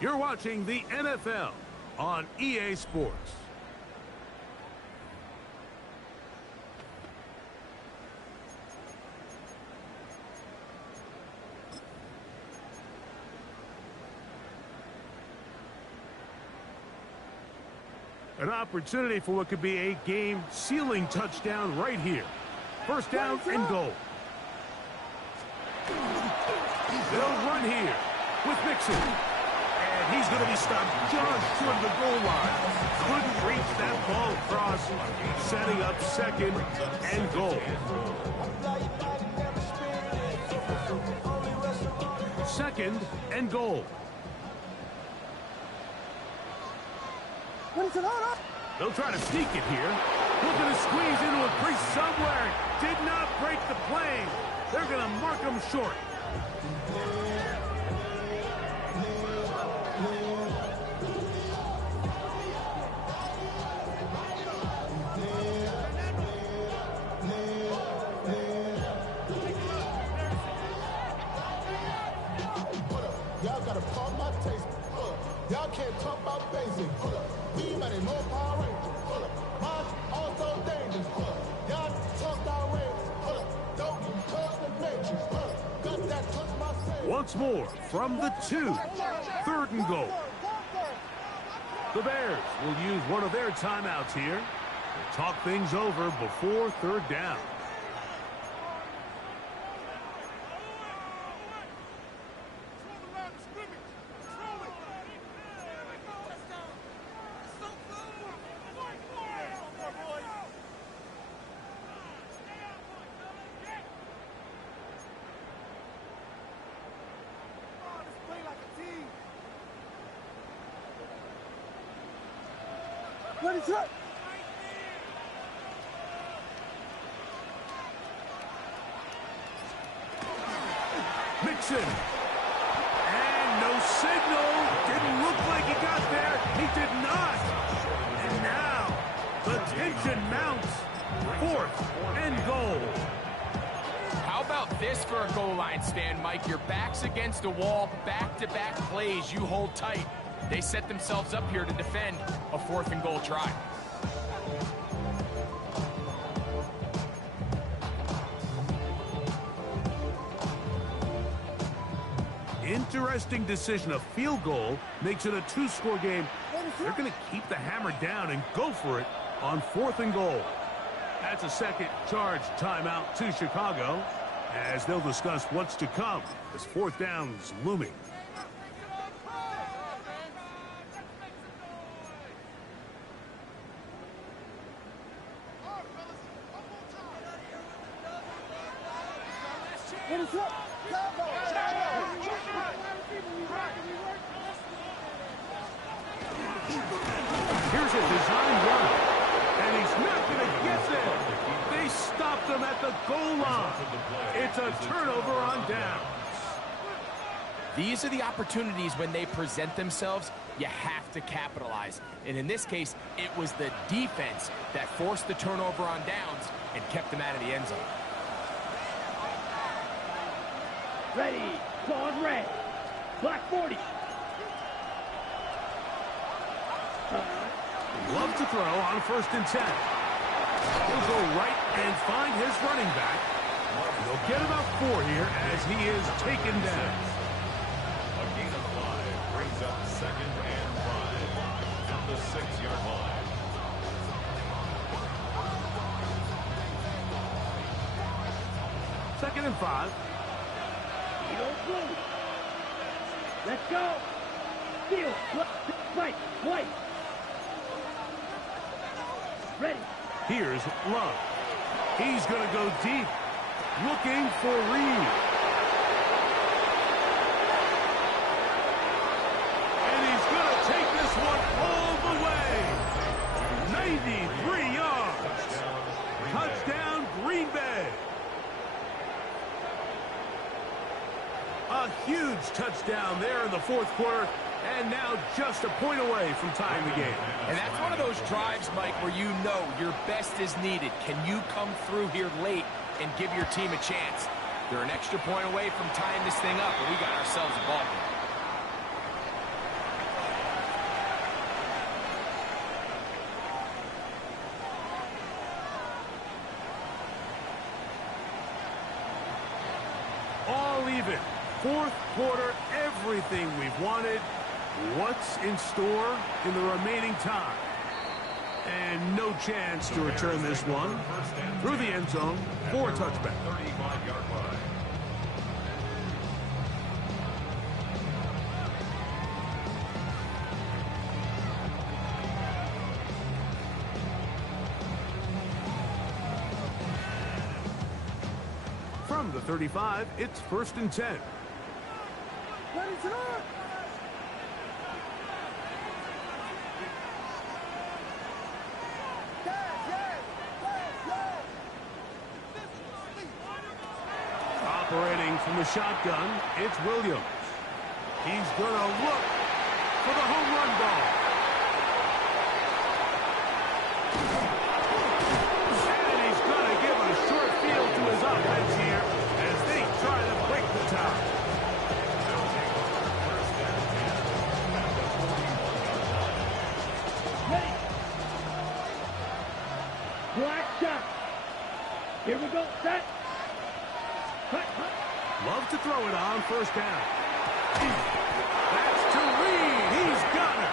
You're watching the NFL on EA Sports. An opportunity for what could be a game-sealing touchdown right here. First down and goal. They'll run here with Mixon. And he's going to be stopped just short of the goal line. Couldn't reach that ball across, setting up 2nd and goal. 2nd and goal. They'll try to sneak it here. Looking to squeeze into a crease somewhere. Did not break the plane. They're going to mark him short. Y'all gotta pump my taste. Y'all can't talk about basic. We made no Power Rangers. March also dangerous. Y'all talk outrageous. Don't touch the matrix. Got that touch my face. Once more from the 2. 3rd and goal. The Bears will use one of their timeouts here to talk things over before 3rd down. Ready, set. Mixon. And no signal. Didn't look like he got there. He did not. And now the tension mounts. 4th and goal. How about this for a goal line stand, Mike? Your back's against a wall, back-to-back plays, you hold tight. They set themselves up here to defend a 4th and goal try. Interesting decision. A field goal makes it a 2-score game. They're going to keep the hammer down and go for it on 4th and goal. That's a second charge timeout to Chicago as they'll discuss what's to come as 4th down's looming. Here's a design run, and he's not going to get there. They stopped him at the goal line. It's a turnover on downs. These are the opportunities when they present themselves, you have to capitalize. And in this case, it was the defense that forced the turnover on downs and kept them out of the end zone. Ready, claws red. Black 40. Love to throw on 1st and 10. He'll go right and find his running back. He'll get about 4 here as he is taken down. A gain of 5 brings up 2nd and 5 at the 6-yard line. Second and 5. You don't move. Let's go. Steal. Right. White. Ready. Here's Love. He's going to go deep, looking for Reed. And he's going to take this one all the way. 93 yards. Touchdown, Green Bay. A huge touchdown there in the 4th quarter. And now just a point away from tying the game. And that's one of those drives, Mike, where you know your best is needed. Can you come through here late and give your team a chance? They're an extra point away from tying this thing up, and we got ourselves a ball game. All even. 4th quarter, everything we've wanted. What's in store in the remaining time? And no chance to return this one through the end zone for a touchback. 35-yard line. From the 35, it's 1st and 10. Ready, set. Operating from the shotgun, it's Williams. He's going to look for the home run ball. And he's going to give a short field to his offense here as they try to break the tie. Ready. Black shot. Here we go. Set. Cut. Love to throw it on 1st down. That's to Reed. He's got it.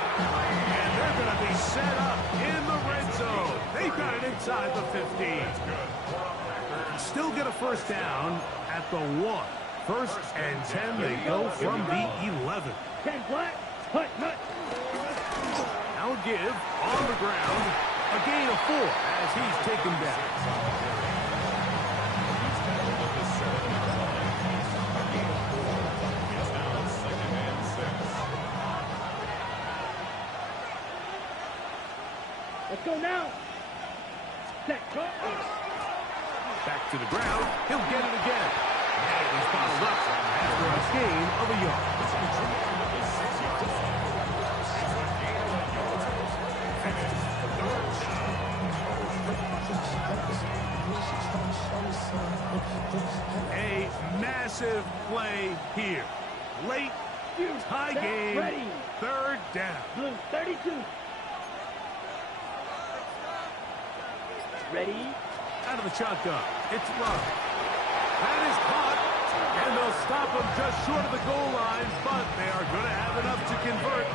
And they're going to be set up in the red zone. They've got it inside the 15. Still get a 1st down at the 1. 1st and 10. They go from the 11. 10 black. Cut. Now give on the ground. A gain of 4 as he's taken down. Let's go now. Set. Go. Back to the ground. He'll get it again. And he's bottled up after a gain of a yard. A massive play here. Late tie game. Ready. Third down. Blue 32. Ready. Out of the shotgun. It's Love. That is caught. And they'll stop him just short of the goal line, but they are going to have enough to convert.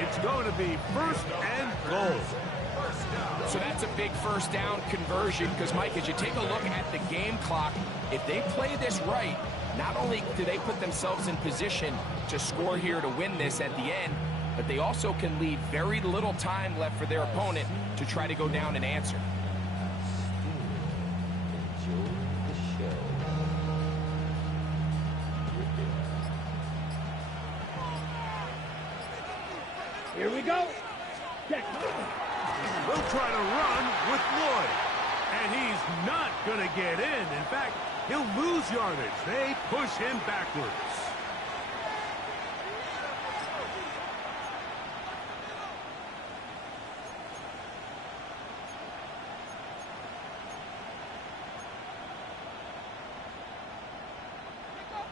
It's going to be first and goal. So that's a big first down conversion because, Mike, as you take a look at the game clock, if they play this right, not only do they put themselves in position to score here to win this at the end, but they also can leave very little time left for their opponent to try to go down and answer. Here we go. Check. They'll try to run with Lloyd. And he's not going to get in. In fact, he'll lose yardage. They push him backwards.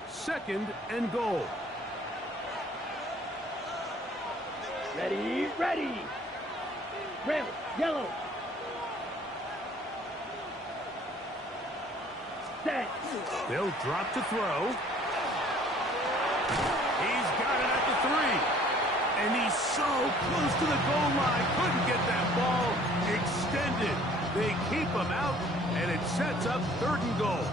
Second and goal. Ready, ready. Red, yellow. Set. They'll drop to throw. He's got it at the 3. And he's so close to the goal line. Couldn't get that ball extended. They keep him out, and it sets up third and goal.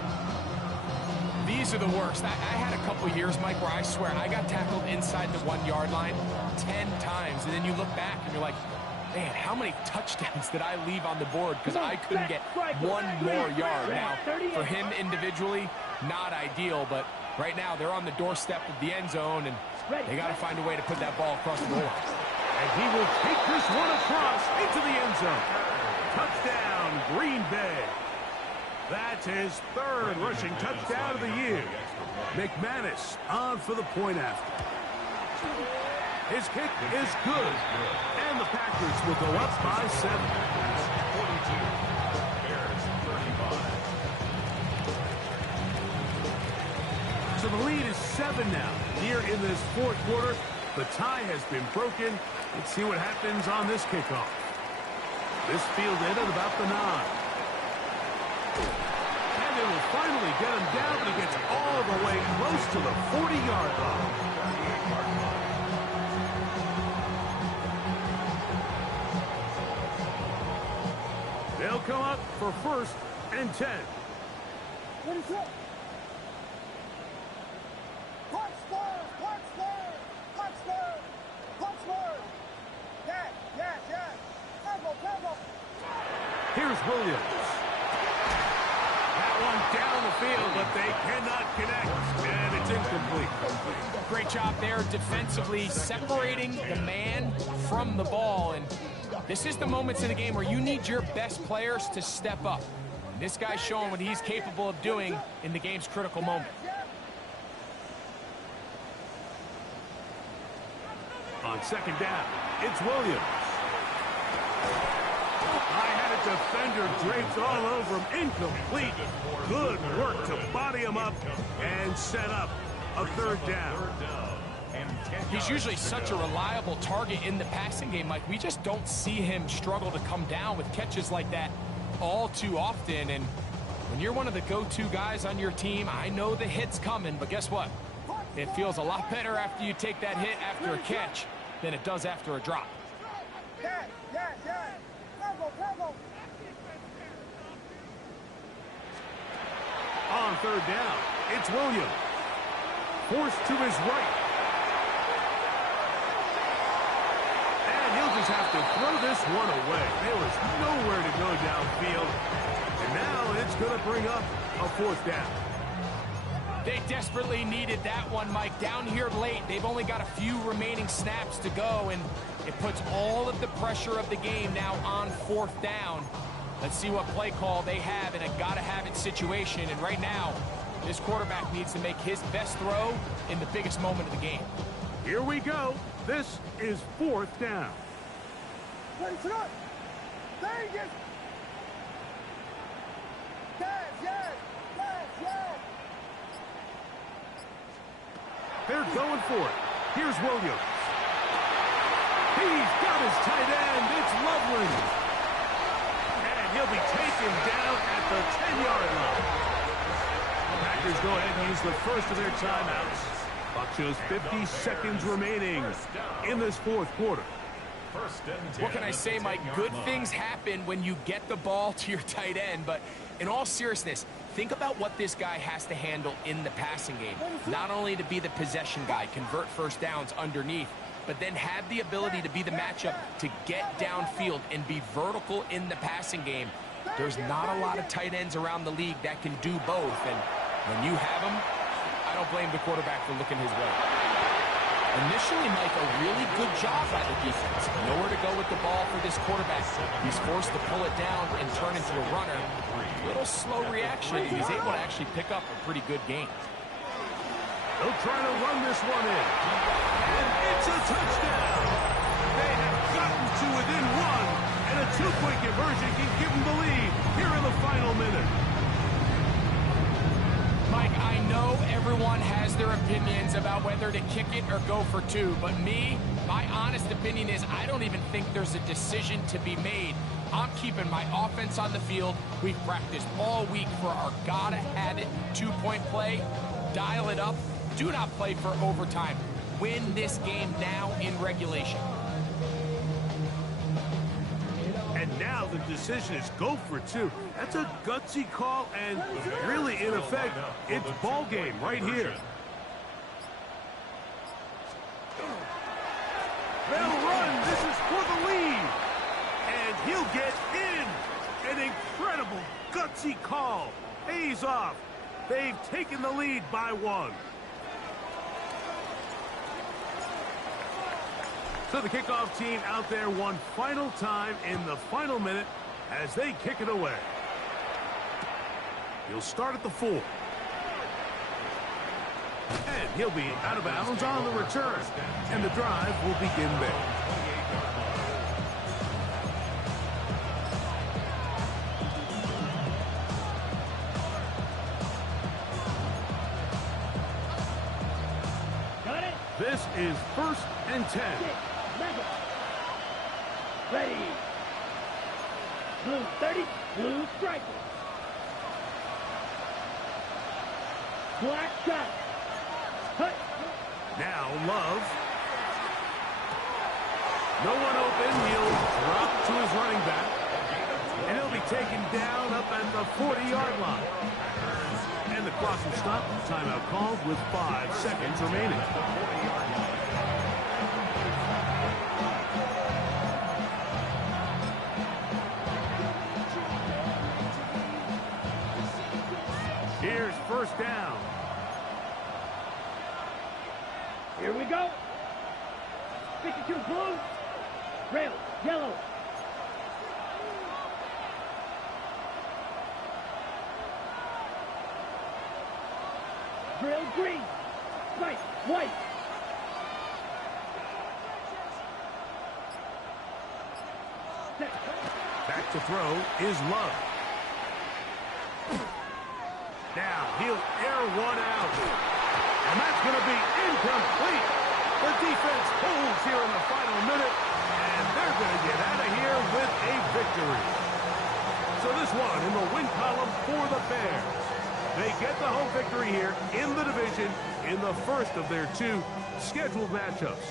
These are the worst. I had a couple years, Mike, where I swear I got tackled inside the 1 yard line 10 times. And then you look back and you're like, man, how many touchdowns did I leave on the board because I couldn't get one more yard? Now, for him individually, not ideal, but right now they're on the doorstep of the end zone, and they got to find a way to put that ball across the goal. And he will take this one across into the end zone. Touchdown, Green Bay. That's his third rushing touchdown of the year. McManus on for the point after. His kick is good. And the Packers will go up by 7. 42. Bears 35. So the lead is 7 now. Here in this fourth quarter, the tie has been broken. Let's see what happens on this kickoff. This fielded at about the 9. And they will finally get him down, but he gets all the way close to the 40-yard line. They'll come up for first and 10. What is up? Here's Williams. That one down the field, but they cannot connect, and it's incomplete. Great job there defensively, separating the man from the ball. And this is the moments in the game where you need your best players to step up. And this guy's showing what he's capable of doing in the game's critical moment. On second down, it's Williams. I had a defender draped all over him. Incomplete. Good work to body him up and set up a third down. He's usually such a reliable target in the passing game, Mike. We just don't see him struggle to come down with catches like that all too often. And when you're one of the go-to guys on your team, I know the hit's coming, but guess what? It feels a lot better after you take that hit after a catch than it does after a drop. On third down, it's Williams. Forced to his right. And he'll just have to throw this one away. There was nowhere to go downfield. And now it's going to bring up a fourth down. They desperately needed that one, Mike. Down here late, they've only got a few remaining snaps to go, and it puts all of the pressure of the game now on 4th down. Let's see what play call they have in a gotta-have-it situation. And right now, this quarterback needs to make his best throw in the biggest moment of the game. Here we go. This is 4th down. They're going for it. Here's Williams. He's got his tight end. It's Loveland. And he'll be taken down at the 10-yard line. Packers go ahead and use the first of their timeouts. Clock shows 50 seconds remaining in this 4th quarter. What can I say, Mike? Good things happen when you get the ball to your tight end, but in all seriousness, think about what this guy has to handle in the passing game. Not only to be the possession guy, convert first downs underneath, but then have the ability to be the matchup to get downfield and be vertical in the passing game. There's not a lot of tight ends around the league that can do both, and when you have them, I don't blame the quarterback for looking his way. Initially, Mike, a really good job by the defense. Nowhere to go with the ball for this quarterback. He's forced to pull it down and turn into a runner. A little slow reaction. He's able to actually pick up a pretty good gain. They'll try to run this one in. And it's a touchdown. They have gotten to within one, and a two-point conversion can give them the lead here in the final minute. Mike, I know everyone has their opinions about whether to kick it or go for two, but my honest opinion is I don't even think there's a decision to be made. I'm keeping my offense on the field. We've practiced all week for our gotta-have-it two-point play. Dial it up. Do not play for overtime. Win this game now in regulation. And now the decision is go for two. That's a gutsy call, and really, in effect, it's ball game right here. They'll run. This is for the lead. And he'll get in. An incredible gutsy call. Pays off. They've taken the lead by one. So the kickoff team out there one final time in the final minute as they kick it away. He'll start at the 4. And he'll be out of bounds on the return. And the drive will begin there. Got it? This is 1st and 10. Ready. Blue 30, blue striker. Black shot. Hut. Now Love. No one open. He'll drop to his running back. And he'll be taken down up at the 40-yard line. And the clock will stop. Timeout called with 5 seconds remaining. Here's 1st down. Here we go. 52 blue. Red, yellow. Drill green. Right, white. Back to throw is Love. Now he'll air one out. And that's going to be incomplete. The defense holds here in the final minute. And they're going to get out of here with a victory. So this one in the win column for the Bears. They get the home victory here in the division in the first of their 2 scheduled matchups.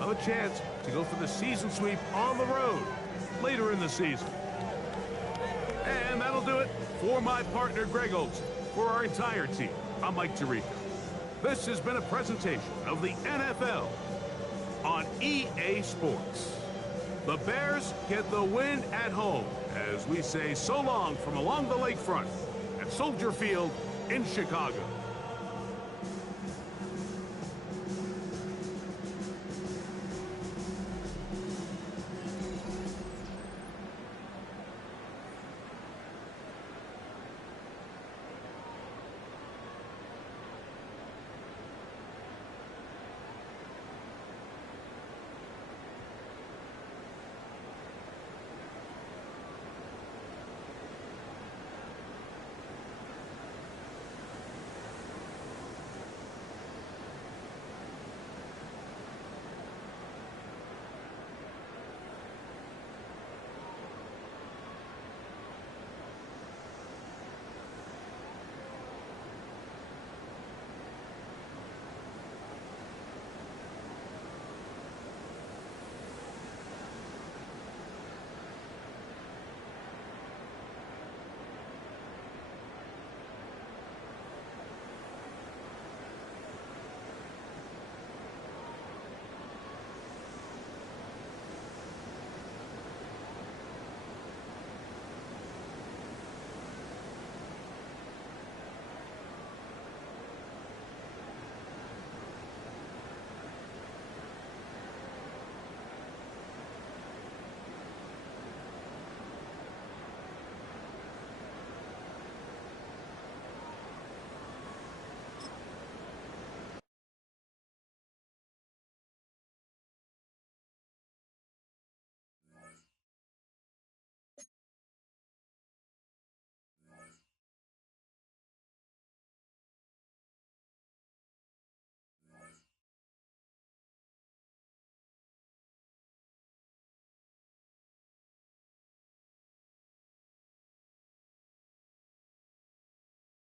Of a chance to go for the season sweep on the road later in the season. And that'll do it for my partner Greg Olson. For our entire team, I'm Mike Tirico. This has been a presentation of the NFL on EA Sports. The Bears get the win at home as we say so long from along the lakefront at Soldier Field in Chicago.